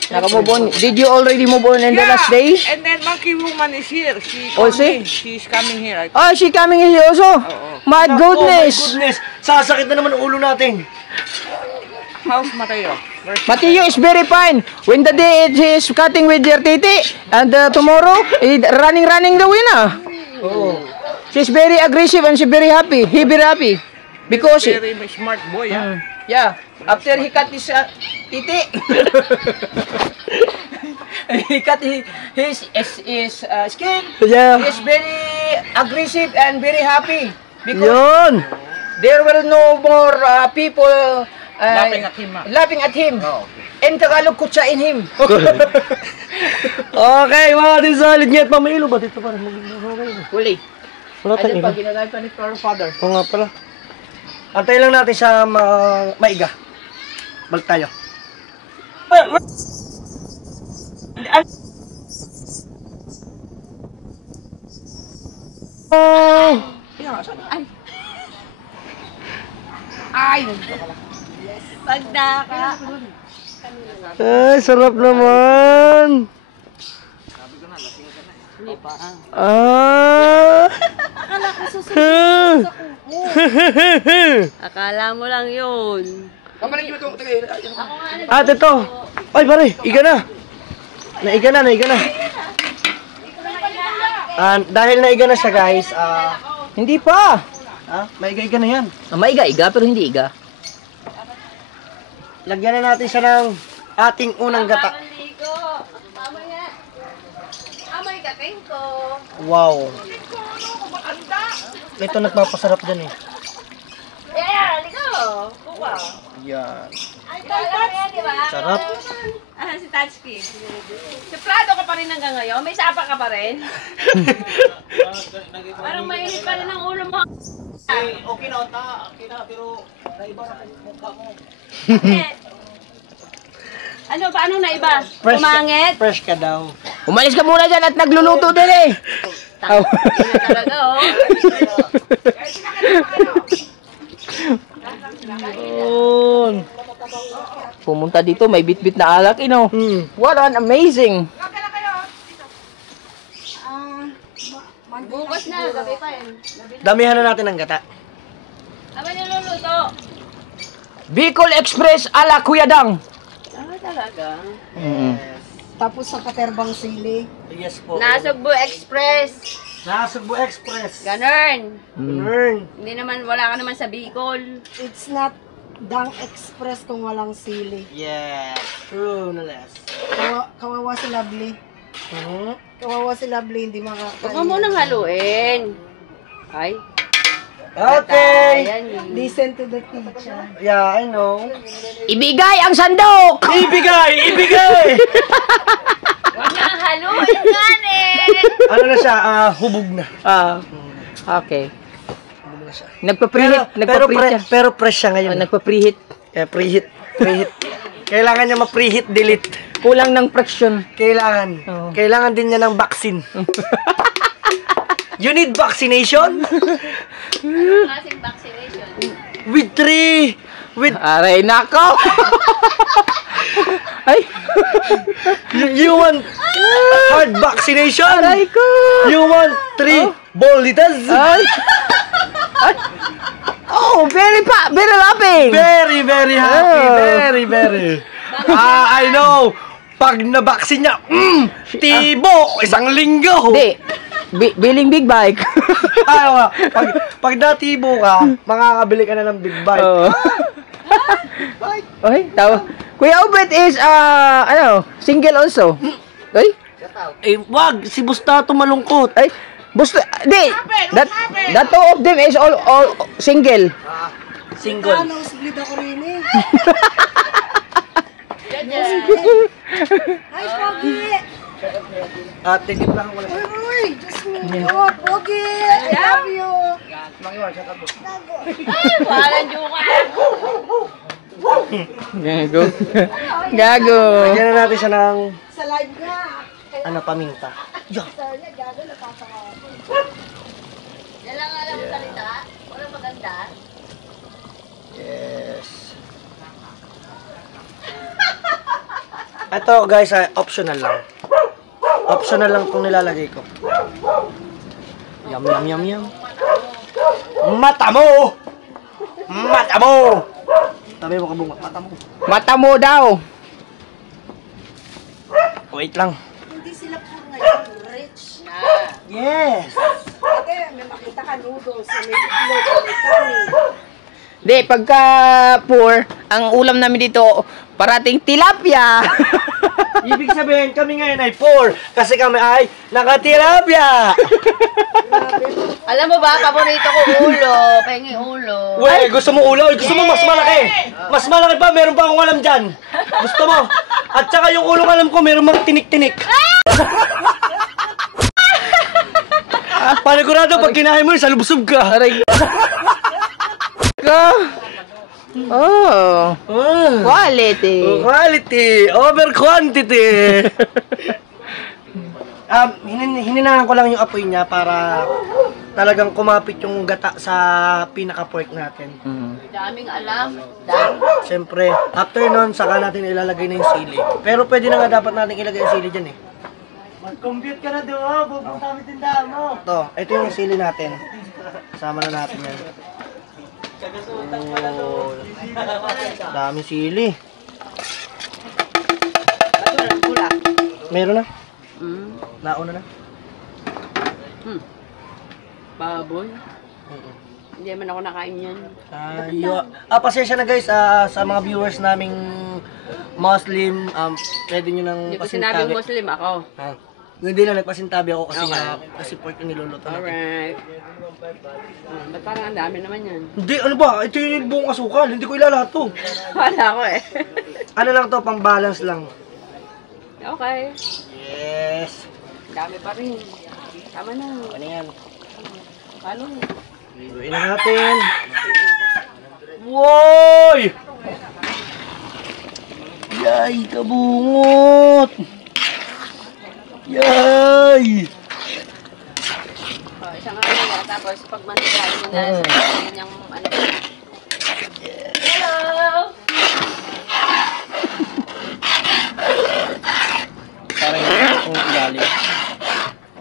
Nakamove on. Did you already move on in the last day? And then Monkey Woman is here. She Oh, coming. She's coming here. Oh, she coming here also? My Oh, my goodness. goodness. Sasakit na naman ang ulo natin. How's Mateo? Mateo is very fine. When the day it is cutting with your titi, and tomorrow, running the winner. Oo. She's very aggressive and she's very happy. He very happy. Because, Very smart boy, huh? yeah, after he cut his titi, he cut his skin, Yeah. he is very aggressive and very happy. Because Yun. there will no more people Laughing at him. In Tagalog, kutsain him. Okay, mga ating solid niya. At mamailo ba dito parang Huli. wala tayong Ayun iba. pa, ginagay pa ni our father. Oo nga pala. Antayin lang natin siya maiga. Balik tayo. Oh! Pagdaka. Ay, sarap naman. Ah! Akala mo lang yun. At ito. Ay, pare, iga na. Naiga na. Dahil naiga na siya, guys, Hindi pa. maiga-iga na yan. Maiga-iga pero hindi iga. Lagyan na natin siya ng ating unang gata. Amay kating ko. Wow. Ito nagpapasarap dyan eh. Yeah, ligo. Kuha. Yan. Di ba? Sarap. Si Tatsuki. Si Prado ka pa rin hanggang ngayon? May sapa ka pa rin? Parang mainit pa rin ang ulo mo. Okay na, pero naiba na mukha mo. Ano, paano na iba? Umangit? Fresh ka daw. Umalis ka muna dyan at nagluluto din eh. Talaga, oh. Yun. Pumunta dito, may bit-bit na alak, What an amazing. Bukas na, gabi pa yun. Damihan na natin ng gata. Aba niluluto. Bicol Express ala Kuya Dang. Ah, talaga? Tapos sa Katerbang Sili. Yes po. Nasugbo Express. Nasugbo Express. Ganun. Earn. Hindi naman, wala ka naman sa Bicol. It's not Dang Express kung walang sili. Yes. True, no less. Kawawa si Lovely. Kawawa si Lovely, hindi makakain. Huwag mo munang haluin. Ay. Okay. Ayan. Listen to the teacher. Yeah, I know. Ibigay ang sandok. Ibigay! Ibigay! Huwag nang haluin yan eh. Ano na siya? Hubog na. Okay. Hubog na siya. Nagpa-preheat. Pero fresh siya ngayon. Nagpa-preheat. Preheat. Kailangan niya ma-preheat, delete. Kulang ng friction. Kailangan. Oo. Kailangan din niya ng vaccine. You need vaccination? Klaseng vaccination. With 3. With Aray nako. Ay. you want hard vaccination? Aray ko. You want 3 bolitas? Ay. Ay. Oh, very laughing. Very happy. Oh. Very. I know. Pag na-vaccine niya, tibo, isang linggo. Hindi. Billing big bike. Ano nga, pag natibo ka, makakabili ka na ng big bike. Oh. Okay, tawa. Kuya Obet is single also. Ay. Wag, si Bustato malungkot. Ay. Busto, di. That two of them is all single. Single. Split ako rin eh. Hi, Pogi! Tigit lang ko lang. Uy, just me. Oh, Pogi! I love you! Ay, walang juka. Gago. Gago. Lagyan na natin siya ng Sa live nga. paminta. Yan lang alam mo salita. Walang maganda. Yes. Ito guys, optional lang. Optional lang itong nilalagay ko. Yum. Mata mo! Sabi mo kabunga, mata mo. Mata mo daw. Wait lang. Hindi sila puro ngayon rich. Yes! Ate, may makita ka noodles, may itlog, may kanin. Di, pagka poor, ang ulam namin dito, parating tilapia. Ibig sabihin, kami ngayon ay poor kasi kami ay nakatilapia. Alam mo ba, paborito ko ulo. Pengi ulo. Uy, gusto mo ulo? Gusto mo mas malaki? Mas malaki pa, meron pa akong alam dyan. Gusto mo? At saka yung ulo alam ko, meron mga tinik-tinik. Panigurado, pag kinahin mo, salubsub ka. Aray. Oh. Quality. Quality over quantity. Hininangan ko lang yung apoy niya para talagang kumapit yung gata sa pinaka-pork natin. Daming alam. Siyempre, after nun, saka natin ilalagay na yung sili. Pero pwede na nga dapat natin ilagay yung sili dyan eh. Mag-compute ka na doon, pupunta kami tindahan mo. Ito yung sili natin. Sama na natin yan. Oh, dami sili. Meron na? Nauna na? Baboy. Hindi naman ako nakain yan. Pasensya na guys sa mga viewers naming Muslim, pwede nyo nang Hindi ko sinabing Muslim ako. Hindi na nagpasintabi ako kasi pork yung niluluto natin. Alright. Ba't parang ang dami naman yan? Hindi, ano ba? Ito yung buong asukal. Hindi ko ilalahat to. Wala ko eh. Ano lang to, pang balance lang. Okay. Yes. Dami pa rin. Tama na. Ano yan? Paano? Luin na natin. Woy! Yay, kabungot! Yay! Isang ano tapos pag manikain mo na sa kanyang ano. Hello! Parang yung ilalim.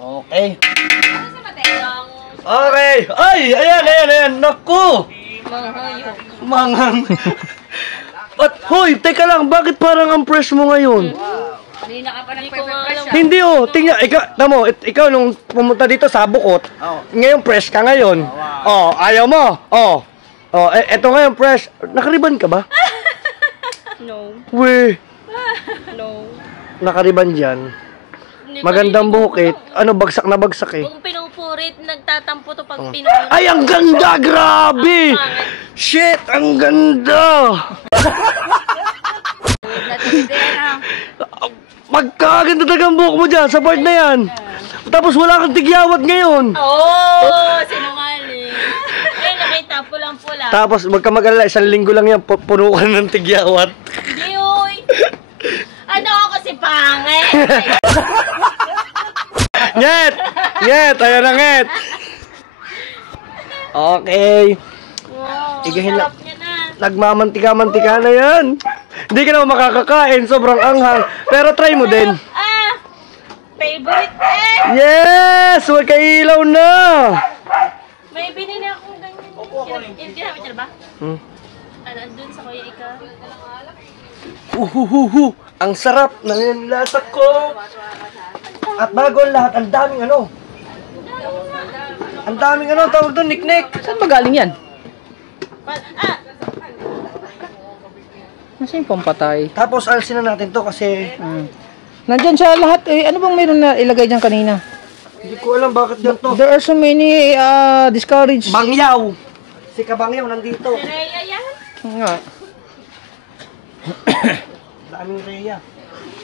Okay. Ano sa Mateyong? Okay! Ay! Ayan! Naku! Mga hayop. Manghang. At hoy, teka lang, bakit parang ang fresh mo ngayon? Kanina ka pa nag-fresh. Hindi oh, tingnan, ikaw nung pumunta dito sa Bukot, ngayon fresh ka ngayon. Oh, ayaw mo. Oh, eto ngayon fresh. Nakariban ka ba? No. Weh, No. nakariban dyan. Magandang bukit. Ano, bagsak na bagsak eh. Kung pinupurit, nagtatampo to pag pinupurit. Ay, ang ganda! Grabe! Shit, ang ganda! Magkaganda talaga ang buhok mo dyan sa part na yan. Tapos wala kang tigyawat ngayon. Sinungaling. Eh, nakita pulang-pula. Tapos wag ka mag-alala, 1 linggo lang yan, puno ka ng tigyawat. Hindi, uy. Ano ako si pangit? Nget! Nget! Ayan na, nget! Okay. Wow, Igahin lang. sarap niya na. Nagmamantika-mantika na yan. Hindi ka naman makakakain, sobrang anghang. Pero try mo din. Favorite eh. Yes! Huwag ka ilaw na! May binili akong ganyan. Ginamit niya na ba? Andun sa Kuya Ika. Ang sarap ng lasa ko. At bago ang lahat, ang daming ano. Ang daming ano, tawag doon, niknik. Saan ba galing yan? Nasa yung pampatay? Tapos alisin na natin to kasi Nandyan siya lahat. Eh, ano bang mayroon na ilagay dyan kanina? hindi ko alam bakit yan to. There are so many discouraged. Bangyaw! Si Kabangyaw nandito. Si Rhea yan? Nga. Daming Rhea.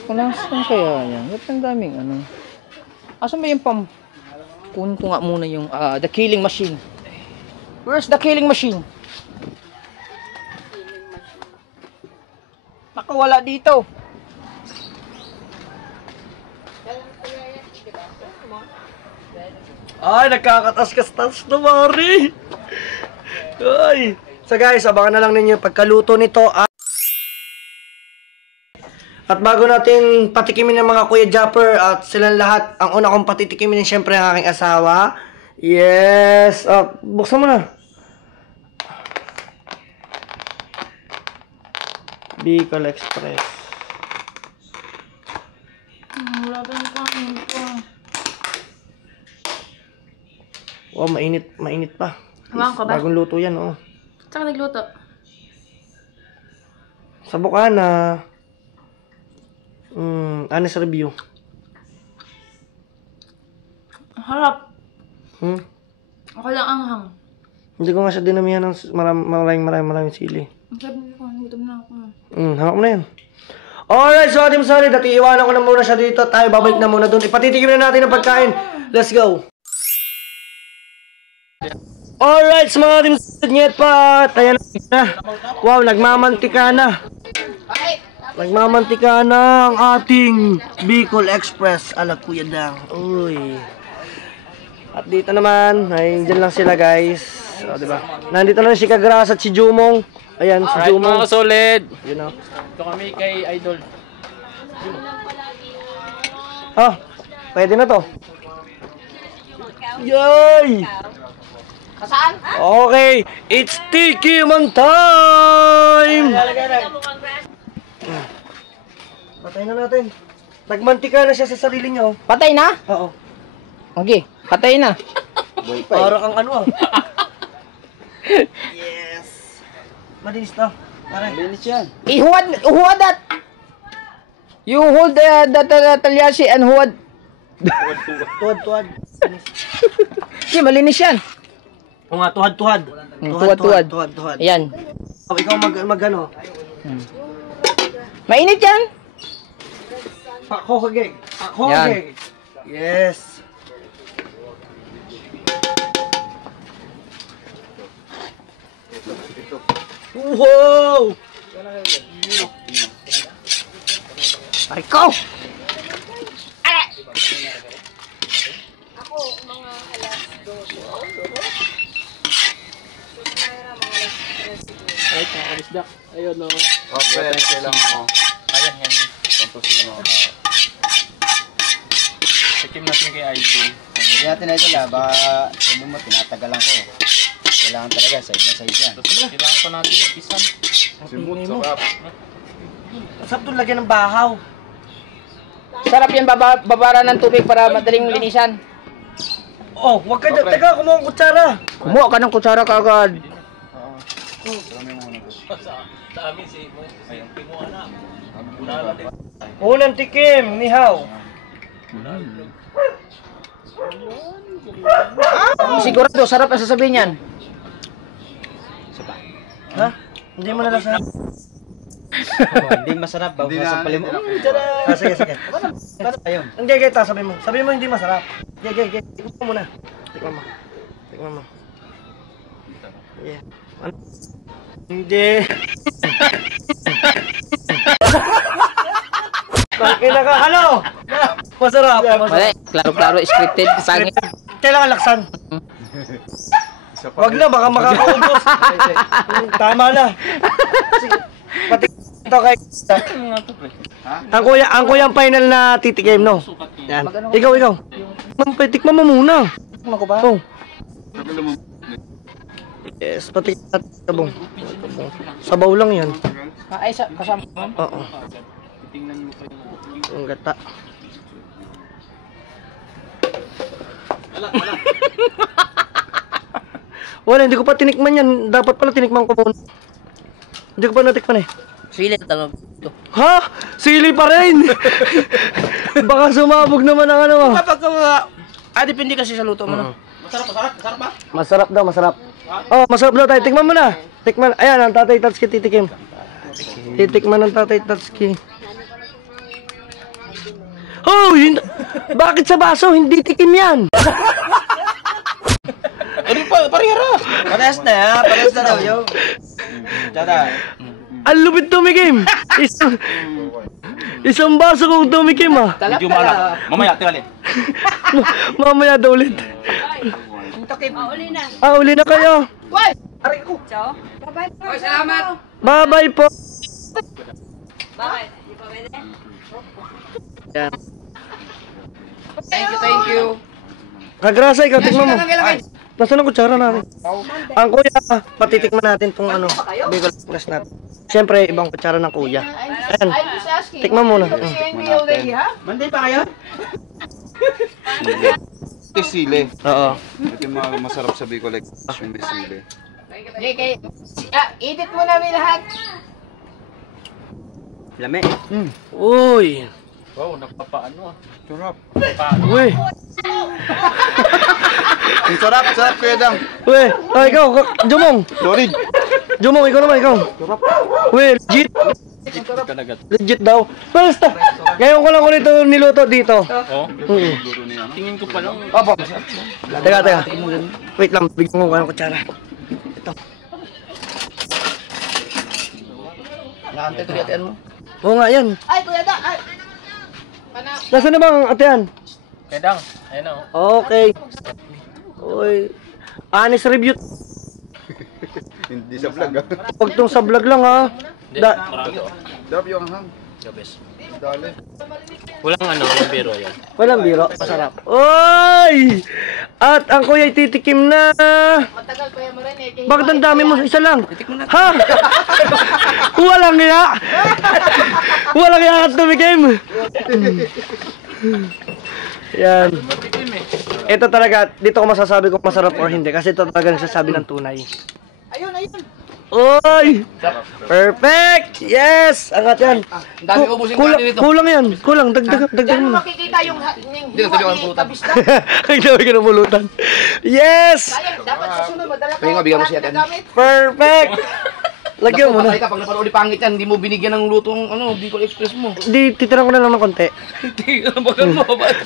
Wala saan kaya yan? Ba't ang daming ano? Asan ba yung kunin ko nga muna yung the killing machine. Where's the killing machine? Naku, wala dito. Ay, nagkakatas-kastas na, Mari. Ay. So guys, abangan na lang ninyo yung pagkaluto nito. At bago natin patikimin ng mga Kuya Japper at silang lahat, ang una kong patitikimin ay syempre ang aking asawa. Yes! Buksan mo na. Bicol Express. Wala ba yung kain ko? Wow, mainit pa. Hawakan ko ba? Bagong luto yan, oh. Saan ka nagluto? Sa Bukana. Honest review. Harap. Hmm? Ako lang anghang. Hindi ko nga siya dinamihan ng maraming sili. Sabi ko, gutom na ako. Hawak mo na yan. Alright, so ating sorry. Dati iwanan ko na muna siya dito. Tayo babalik na muna doon. Ipatitikim na natin ang pagkain. Let's go. Alright, so mga ating nyet pa. Ayan na. Wow, nagmamantika na. Nagmamantika na ang ating Bicol Express. Ala Kuya Dang. Uy. At dito naman, ay dyan lang sila guys. O, diba? Nandito na si Kagras at si Jumong. Ayan, si Jumong. Mga solid. You know. Ito kami kay Idol. Pwede na to. Yay! Saan? Okay, it's Tiki Man time! Patay na natin. Nagmantika na siya sa sarili niya. Patay na? Oo. Okay, patay na. Para kang ano Yes. Malinis na. Pare. Linis yan. Ihuwad that. You hold the talyasi and huwad. Tuwad. Hindi, malinis yan. O nga, tuhad. Tuwad. Ayan. Ikaw mag-ano. Mainit yan. Pakokageg. Yan. Yes. Wow! Ariko! Right, nakakalis dak. Ayun, no. Okay, kailangan mo. Ayan, yan. Tantusin mo. Tikim natin kay Idol. Hindi natin na ito la. Baka sabi mo, tinatagalan ko. Kailangan talaga, side na side yan. Kailangan pa natin ipisan. Simut, sarap. Masarap doon lagyan ng bahaw. Sarap yan babara ng tubig para madaling linisan. Oh, wag ka dyan. Teka, kumuha ang kutsara. Kumuha ka ng kutsara kaagad. Sa amin si ayun, Timo na. Unang tikim, nihaw. Sigurado, sarap ang sasabihin yan. Ha? Hindi mo nalasahan. Hindi masarap ba? Hindi na. Masapalin mo. Ah, sige, sige. Ayun. Hindi, gaya sabi mo. Sabi mo hindi masarap. Gaya. Tikman mo muna. Tikman mo. Tikman mo. Yeah. Ano? Hindi. Bakit ka? Ano? Masarap. Wala, klaro-klaro, scripted, pangit. Kailangan laksan. Isa pa. Wag na, baka makakaubos. Tama na. Sige. Pati ito kay Ang kuya ang final na titikim, no? Yan. Ikaw. Tikman mo muna. Ano ko ba? Oh. Yes, pati sabong. Sabaw lang yan. Ay, kasama. Oo. Ang gata. Wala, hindi ko pa tinikman yan. Dapat pala tinikman ko muna. Hindi ko pa natikman eh. Sili, talong. Ha? Sili pa rin! Baka sumabog naman ang ano. Kapag depende kasi sa luto mo. No? Masarap ba? Masarap daw, masarap. Oh, masarap daw tayo. Tikman mo na. Tikman. Ayan, ang Tatay Tatsuki titikim. Titikman ng Tatay Tatsuki. Oh, bakit sa baso? Hindi tikim yan. Ano pa, parehara. Parehas na ha. Parehas na daw yung. Tara. Ang lupit tumikim. Isang baso kong tumikim ah. Medyo maalat. Mamaya, tingnan Mamaya daw ulit. Uli na. Uli na kayo. Ciao. Bye-bye po. Bakit? Di pa pwede? Yan. Thank you. Kagrasa, ikaw, tikman mo. Nasaan ang kutsara natin? Ang kuya, patitikman natin itong ano, Bicol Express natin. Siyempre, ibang kutsara ng kuya. Ayan, tikman muna. Monday pa kayo? Ito yung sili. Oo. Ito yung mga masarap sa Bicol Express yung may sili. Edit mo namin lahat. Lame. Uy. Wow, nagpapaano ah. Sarap. Uy. Ang sarap, Kuya Dang. Uy. Ikaw, Jumong. Sorry. Jumong, ikaw naman, ikaw. Uy, legit. Legit daw. Basta. Ngayon ko lang ulit ito niluto dito. Oh, tingin ko pa lang. Opo. Teka. Wait lang, bigyan ko ng kutsara. Ito. Nakantay ko liatin mo. Oo nga yan. Ay, kuya da! Ay! Nasaan na bang atehan? Kaya Dang, ayun oh. Okay. Uy. Honest review. Hindi sa vlog ah. Huwag tong sa vlog lang ha. Marami oh. Sarap yung hang. Gabes. Dali. Walang yung biro yan. Walang biro. Masarap. Uy! At ang kuya titikim na. Matagal pa yan mo rin eh. Bakit ang dami mo? Isa lang. Ha? Walang iya. Walang iya at tumikim. Yan. Ito talaga, dito ko masasabi kung masarap or hindi. Kasi ito talaga nagsasabi ng tunay. Ayun. Uy! Perfect! Yes! Angat yan. Ang dami ubusin dito. Kulang yan. Kulang. Dagdag mo na. Makikita yung hiwa ni kabisda. Ang dami ka ng mulutan. Yes! Sayang, dapat susunod madala ka. Perfect! Lagyan mo na. Patay ka pag napanood pangit yan, hindi mo binigyan ng lutong Bicol Express mo. Di, titira ko na lang ng konti.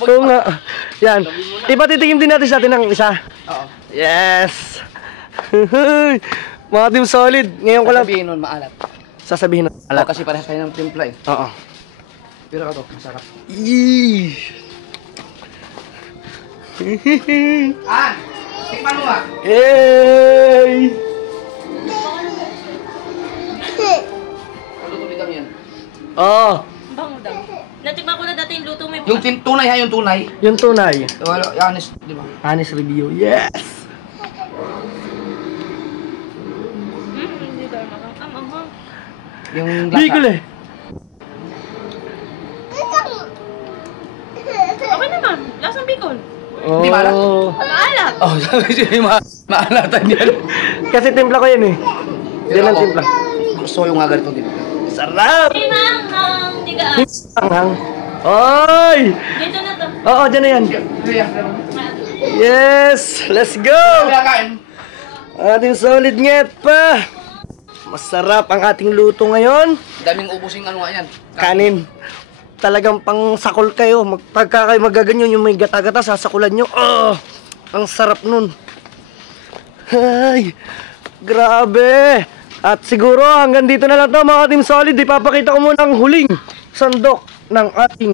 Oo nga. Yan. Ipatitikim din natin sa atin ng isa. Oo. Yes! Mga team solid. Ngayon ko lang Sabihin nun, maalat. sasabihin na Alam kasi parehas tayo ng timpla eh. Oo. Pero ito, masarap. Yee! Tikman mo ah. Yay! Luto lang yan. Oo. Bango daw. Natikman ko na dati yung luto mo. Yung tunay ha, yung tunay. Yung tunay. Wala, honest, di ba? Honest review. Yes! Yung lasa. Bicol eh. Okay naman. Lasang Bicol. Hindi maalat? Maalat. Oh, sabi siya maalatan yan. Kasi timpla ko yan eh. Yan ang timpla. Gusto yung nga ganito din. Sarap! Hinanghang. Digaan. Anghang. Oy! Dito na to. Oo, dyan na yan. Yes! Let's go! Ating solid nget pa. Masarap ang ating luto ngayon. Daming ubusing ano nga yan. Kanin. Talagang pang sakol kayo. Pagka kayo magaganyan yung may gata-gata, sasakulan nyo. Oh! Ang sarap nun. Ay! Grabe! At siguro hanggang dito na lang to mga Team Solid. Ipapakita ko muna ang huling sandok ng ating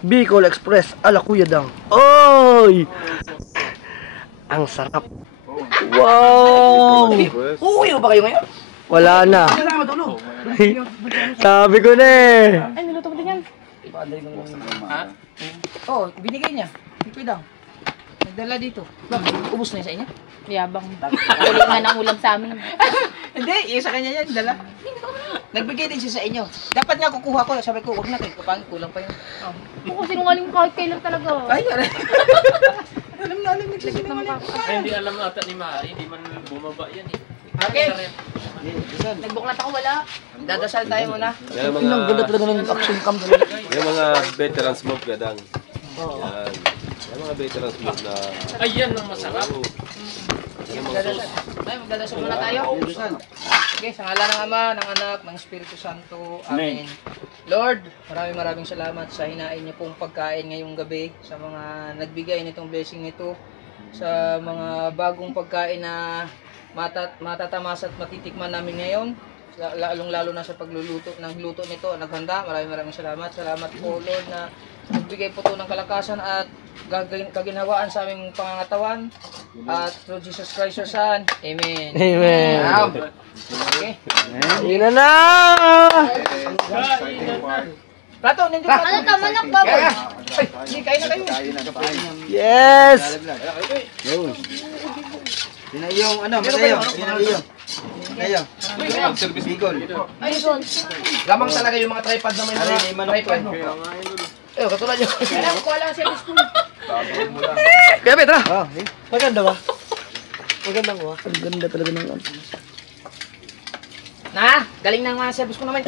Bicol Express ala Kuya Dang. Oy! Ang sarap. Wow! Uuwi mo ba kayo ngayon? Wala na. Ano na matulog? Sabi ko na eh. Ay, niluto mo din yan. Ha? Oo, binigay niya. Hindi daw. Nagdala dito. Bakit? Ubus na yun sa inyo? Yabang. Ulit nga ng ulam sa amin. Hindi, yung sa kanya yan, dala. Nagbigay din siya sa inyo. Dapat nga kukuha ko. Sabi ko, huwag na kayo. Kapangit, kulang pa yun. Kung sinungaling kahit kailan talaga. Ay, alam. Alam na, nagsisinungaling. Ay, hindi alam ata ni Mari, hindi man bumaba yan eh. Okay. Nagbuklat ako, wala. Dadasal tayo muna. Yan ang Ang ganda talaga ng action cam talaga. Yung mga veterans move gadang. Yan. Yung mga veterans move na... Ayan ang masarap. Ay, magdadasal muna tayo. Okay, sa ngala ng Ama, ng Anak, ng Espiritu Santo. Amen. Lord, maraming salamat sa hinain niyo pong pagkain ngayong gabi, sa mga nagbigay nitong blessing nito, sa mga bagong pagkain na matatamas at matitikman namin ngayon, lalong-lalo na sa pagluluto ng luto nito, naghanda. Maraming salamat. Salamat po, Lord, na nagbigay po to ng kalakasan at kaginhawaan sa aming pangangatawan. At through Jesus Christ, your Son. Amen. Amen. Okay. Yun na! Plato, nandito plato. Ano to, manok baboy? Ay, hindi, kain na kayo. Yes! Yun ang iyong, ano, Mateo? Yun ang iyong. Kayo. Bicol. Ay, lamang talaga yung mga tripod na may Ano, may manok tripod. pa. Eh, katulad yun. Kailangan ko lang siya school. Kaya, Petra. Oh, maganda ba? Maganda ko ah. Ang ganda talaga ng ano. Na, galing ng mga service ko naman.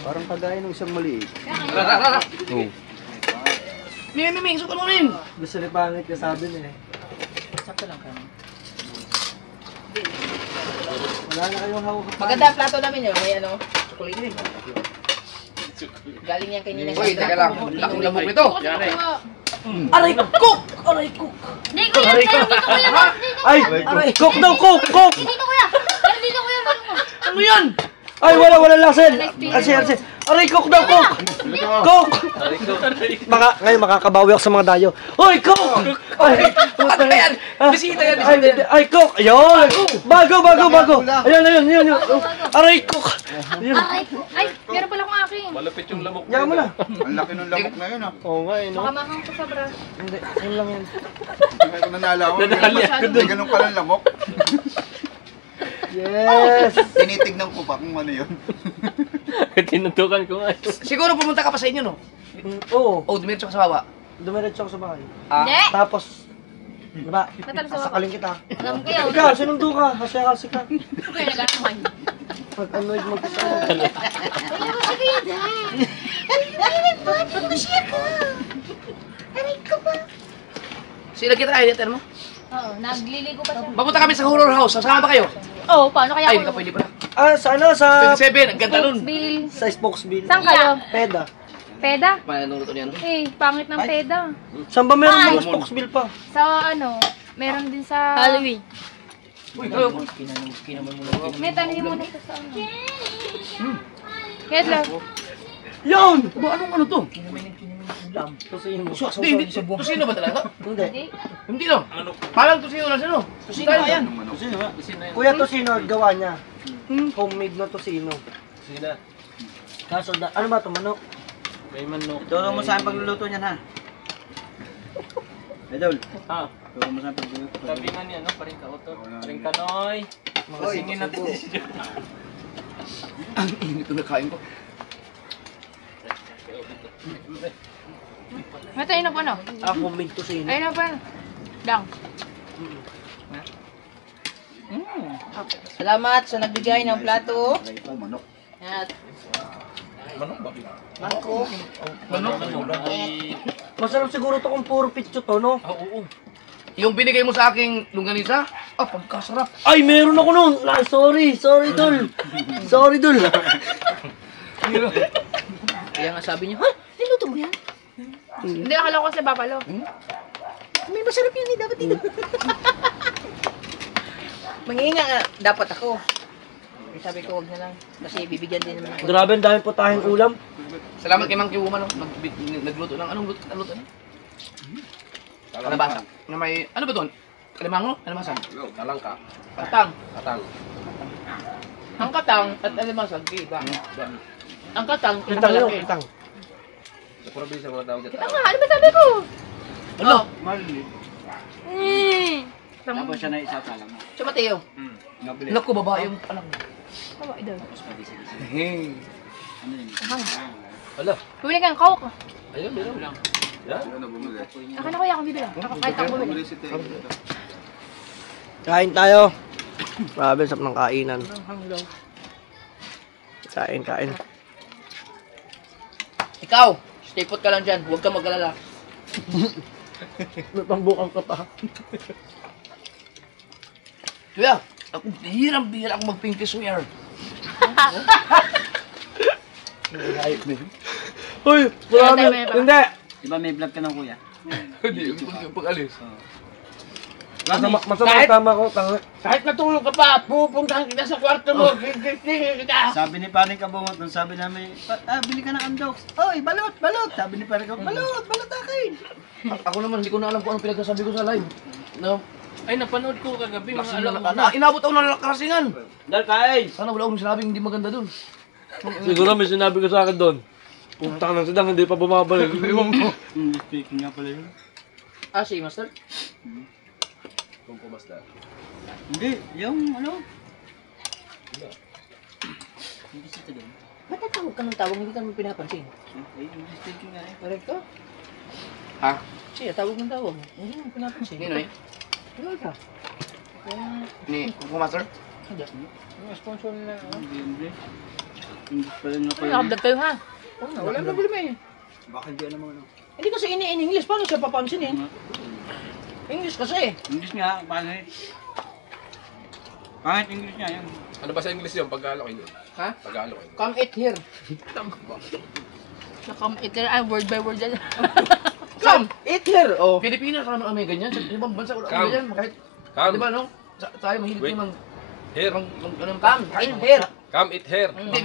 Parang kagaya ng isang maliit. Rara. Mimiming, suko mo rin. Gusto ni pangit ka sabi niya eh. Sakto lang kami. Wala na kayong hawak. Maganda ang plato namin yun. May ano, chocolate din. Galing yan kanina. Uy, teka lang. Laking lamok nito. Aray, cook! Aray, cook! Hindi, kuya, meron dito kuya. Ay! Cook daw, cook! Cook! Dito kuya. Meron dito kuya, meron mo. Ano yan? Ay, wala lasen! Arsi! Aray, cook daw, cook! Cook! Baka, ngayon makakabawi ako sa mga dayo. Hoy, cook! Ay, Ano yan? Bisita yan, ay, bisita yan. ay, cook! Ayun! Bago! Ayun! Aray, cook! Ayun. Ay, meron pala akong akin. Malapit yung lamok. Yaman mo na. Ang laki ng lamok na yun ah. Oo nga, eh, no? Baka makang ko sa bra. Hindi, yun lang yun. Hindi ko nanalaman. Hindi ganun pala ang lamok. Yes! Tinitignan ko pa kung ano yun. Tinutukan ko nga. Siguro pumunta ka pa sa inyo, no? Oo, O, dumiretso ka sa Wawa. dumiretso ako sa bahay. Hindi. Tapos, diba, Natal sa sasakalin kita. Alam ko yun. Ikaw, sinundo ka. Kasi ka. Kaya nag-anuhan. Pag-annoyed mag-isa. Ayaw ko siya kaya dahil. Ay, ba't mo siya ka? Aray ko ba? Sino kita kayo dito, mo? Oo, nagliligo pa siya. Papunta kami sa horror house. Sasama ba kayo? Oo, paano kaya Ay, ako? hindi ka pwede pala. Ah, sa ano? Sa 27, ang ganda nun. Bill. Spokesville. Saan kayo? Peda. Peda? Mananuluto niyan. Eh, pangit ng peda. Saan ba meron mga Spokesville pa? Sa ano, meron din sa... Halloween. Uy, kinaman mo na. May tanongin muna ito sa ano. Yes, love. Yun! Ba, anong ano to? Tusino. Hindi, tusino ba talaga? Hindi. Hindi no. Parang tusino lang siya no. Tusino ba yan? Kuya Tosino, gawa niya. Homemade na Tosino. Sina. Kaso, ano ba ito? Manok? May manok. Turo mo sa akin pagluluto niyan ha. Idol. Ah, Turo mo sa akin pagluluto. sabi nga niya, no? Paring ka, Oto. Paring ka, Noy. Masingin na po. Ang init na kain ko. May tayo na po, no? Ako minto sa inyo. Ayun na po. Dang. Salamat sa nagbigay ng plato. At Masarap siguro to kung puro pitso to, no? Oo. Yung binigay mo sa aking longganisa, pagkasarap. Ay, meron ako nun! Sorry, Dol. Sorry, Dol. kaya nga sabi niyo, ha? Niluto mo yan? Hindi, akala ko kasi babalo. May masarap yan eh, dapat dito. Manginga nga, dapat ako. Sabi ko, huwag na lang. Kasi bibigyan din naman ako. Grabe, ang dami po tayong ulam. Salamat kay Mang Kiwuma, no? Nagluto ng anong luto na? Kalabasa. Na may, ano ba to? Kalimango? Kalamasan? Talangka. Katang. Katang. Ang katang at alimasan, iba. Ang katang, Kitang yun, malaki. kitang. Sa probinsya mga tawag dito. Ano nga? Ano ba sabi ko? Ano? Tapos siya na isa talang mo. Si Mateo. Naku, babae yung anak mo. Tama, idol. Ano yun? Hala. Bumili kang coke. Ayun, meron lang. Yan. Akin na kuya, akong bibili. Kahit ako bumili. Kain tayo. Grabe, sarap ng kainan. Kain. Ikaw, stay put ka lang dyan. Huwag ka mag-alala. May pambukang ka pa. Kuya, ako bihirang-bihira ako mag-pinky swear. Uy, marami. Hindi. Di ba may vlog ka ng kuya? Hindi, yung pag-alis. Masama tama ko. Kahit natulog ka pa, pupuntahan kita sa kwarto mo. Tingin kita. Sabi ni Paring Kabungot nung sabi namin, bili ka ng andox. Oy, balot. Sabi ni Paring Kabungot, balot akin. Ako naman, hindi ko na alam kung anong pinagsasabi ko sa live. No? Ay, napanood ko kagabi. Mga Lasing alam na inabot ako ng karasingan. Dahil kain. Sana wala akong sinabing hindi maganda dun. Siguro may sinabi ko sa akin doon. Puntang ng sidang, hindi pa bumabalik. Speaking nga pala yun. Si Master? Kung pumasta. Hindi, yung ano? Hindi siya doon. Ba't natawag ka ng tawag? Hindi ka naman pinapansin. Ay, English speaking nga eh. Correct ka? Ha? Siya, tawag ng tawag. Hindi naman pinapansin. Nino eh? Wala ka. Ni Kung Master? Hindi. Yung sponsor nila. Hindi. English pala na Ay, kayo. nakabdag kayo ha. Wala problema eh. Baka hindi alam mo ano. Hindi kasi in English. Paano siya papansinin? English kasi. English nga, paano eh? Kahit English nga yan. Ano ba sa English yun? Pag-aalok yun. Ha? Pag-aalok yun. Come eat here. Word by word yan. Come eat here. Oh. Pilipinas, naman may ganyan. Sa ibang bansa, wala Come. ganyan. Kahit, Come. di ba no? Tayo mahilig Wait. ko ng... Here. Come eat here. Come eat here. Hindi,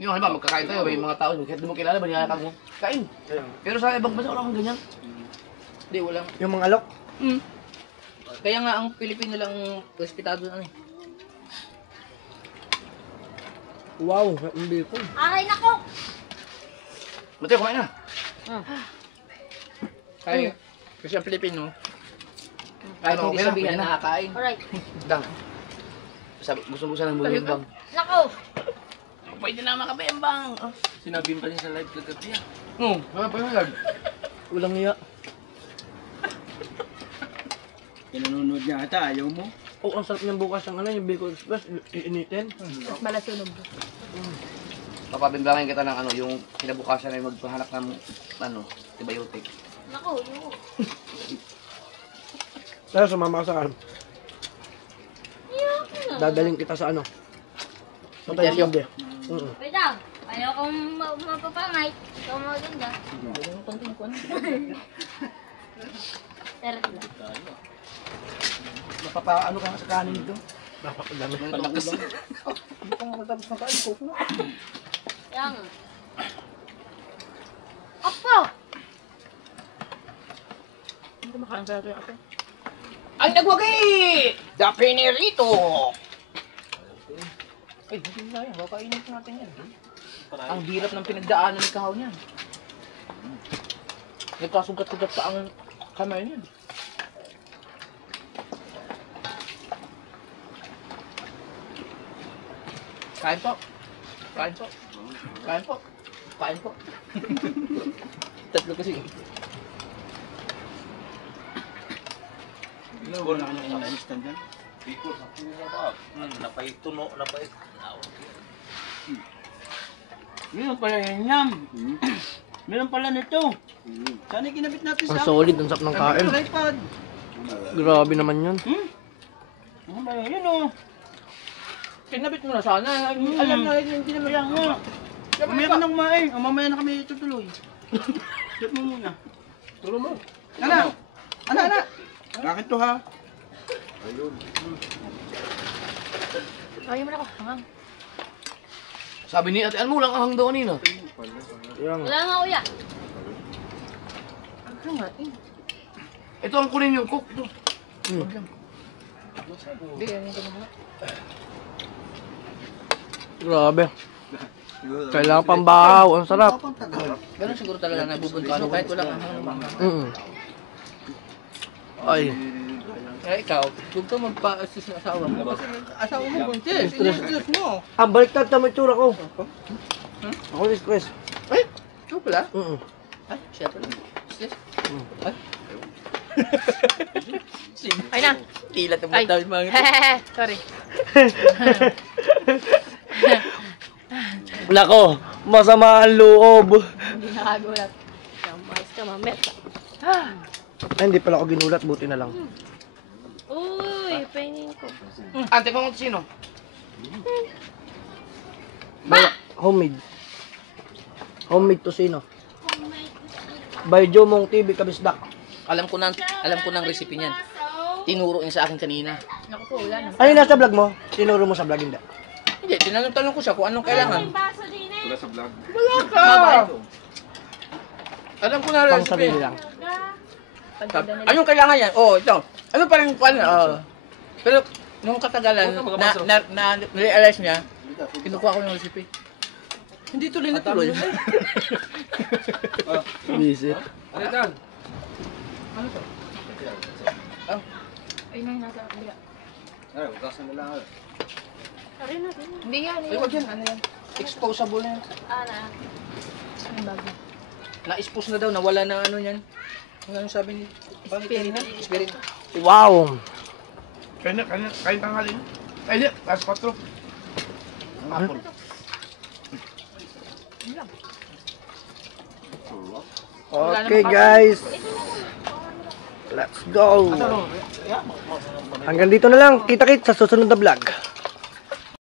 yung halimbawa, magkakain tayo, may mga tao, kahit di mo kilala, baniyaya ka mo, kain. Pero sa ibang bansa, wala kang ganyan. Hindi, walang. Yung mga alok. Kaya nga ang Pilipino lang respetado na eh. Wow, hindi ko. Aray nako! Mateo, kumain na. Kaya, kasi ang Pilipino, kahit Ano, hindi okay na, sabihin okay na. nakakain. Alright. Dang. Gusto mo sana ng bang. Nako! Pwede na makabembang. Sinabi pa niya sa live kagabi. Wala pa yun, lad. Walang iya. Pinanonood niya ata, ayaw mo. Oh, ang sarap ng bukas ng ano, yung Bicol Express, iinitin. Mas malasunog. Papabimbangin kita ng ano, yung kinabukasan ay magpahanap ng ano, antibiotic. Nako, yun. Pero sumama ka sa ano. Dadaling kita sa ano. Sa tayo hindi. Wait lang. Ayaw kong mapapangay. Ikaw maganda. Tara lang. Mapapaano ka sa kanin dito? Napakadami. Malakas. Hindi ko nga matapos na kain ko. Yan. Apo! Hindi makain sa ito ako. Ang nagwagi! The Pinerito! Ay, hindi na yan. Kakainin natin yan. Ang hirap ng pinagdaanan ng kahaw niyan. Nagkasugat-sugat pa ang kamay niyan. Kain po. Kain po. Kain po. Kain po. Tatlo kasi. Siguro na kanya kung instant dyan. Meron pala yan. Meron pala nito. Sana kinabit natin Ang solid, ang sarap ng kain. tripod. Grabe naman yun. Ano ba yun o? Kinabit mo na sana. Alam na rin hindi naman yan nga. Mamaya ka na kumain. O mamaya na kami tutuloy. Shot mo muna. Tulo mo. Ana! Ana! Bakit to ha? Ayaw mo na ako. Hangang. Sabi ni Ate Ann mo lang ahang daw kanina. Wala nga, kuya. Ito ang kunin yung cook. Ito. Grabe. Kailangan pambahaw. Ang sarap. Ganun siguro talaga nabubuntuan kahit wala kang ahang. Ay. Eh ikaw, huwag ka magpa-assist ng asawa mo. Kasi asawa mo buntis. Stress mo. Ang baliktad na may tsura ko. Ako ni Chris. Eh, ikaw pala? Mm-mm. Ay, siya pala. Stress? Ay. Ay na. Tila Ay. tumatawid mga ito. Sorry. Nako, masama ang loob. Hindi nakagulat. Mais ka, mamet. Ay, hindi pala ako ginulat, buti na lang. Uy, pahingin ko. Ante ko sino? Homemade. Homemade tosino. By Jomong TV Kabisdak. Alam ko ng recipe niyan. Tinuro niya sa akin kanina. Naku po, wala na. Ano yung nasa vlog mo? Tinuro mo sa vlog, hindi? Hindi, tinanong ko siya kung anong kailangan. Baso din eh. Wala sa vlog. Wala ka! Alam ko na Pang recipe. sarili lang. Anong kailangan yan? Oh, ito. Ano parang pero nung katagalan, na-realize niya, kinukuha ko yung recipe. Hindi tuloy na tuloy. Visit. Ano yan? Ano to? Ay, nasa kabila. Ay, ugasan na lang. Sorry natin. Hindi yan. Ay, wag yan. Ano yan? Exposable na yan. Na. Ang bago. Na-expose na daw, nawala na ano yan. Ano sabi ni? Spirit. Wow! Kain tanghali na. Ay, di. Last 4. Hapon. Okay guys. Let's go. Hanggang dito na lang. Kita-kits sa susunod na vlog.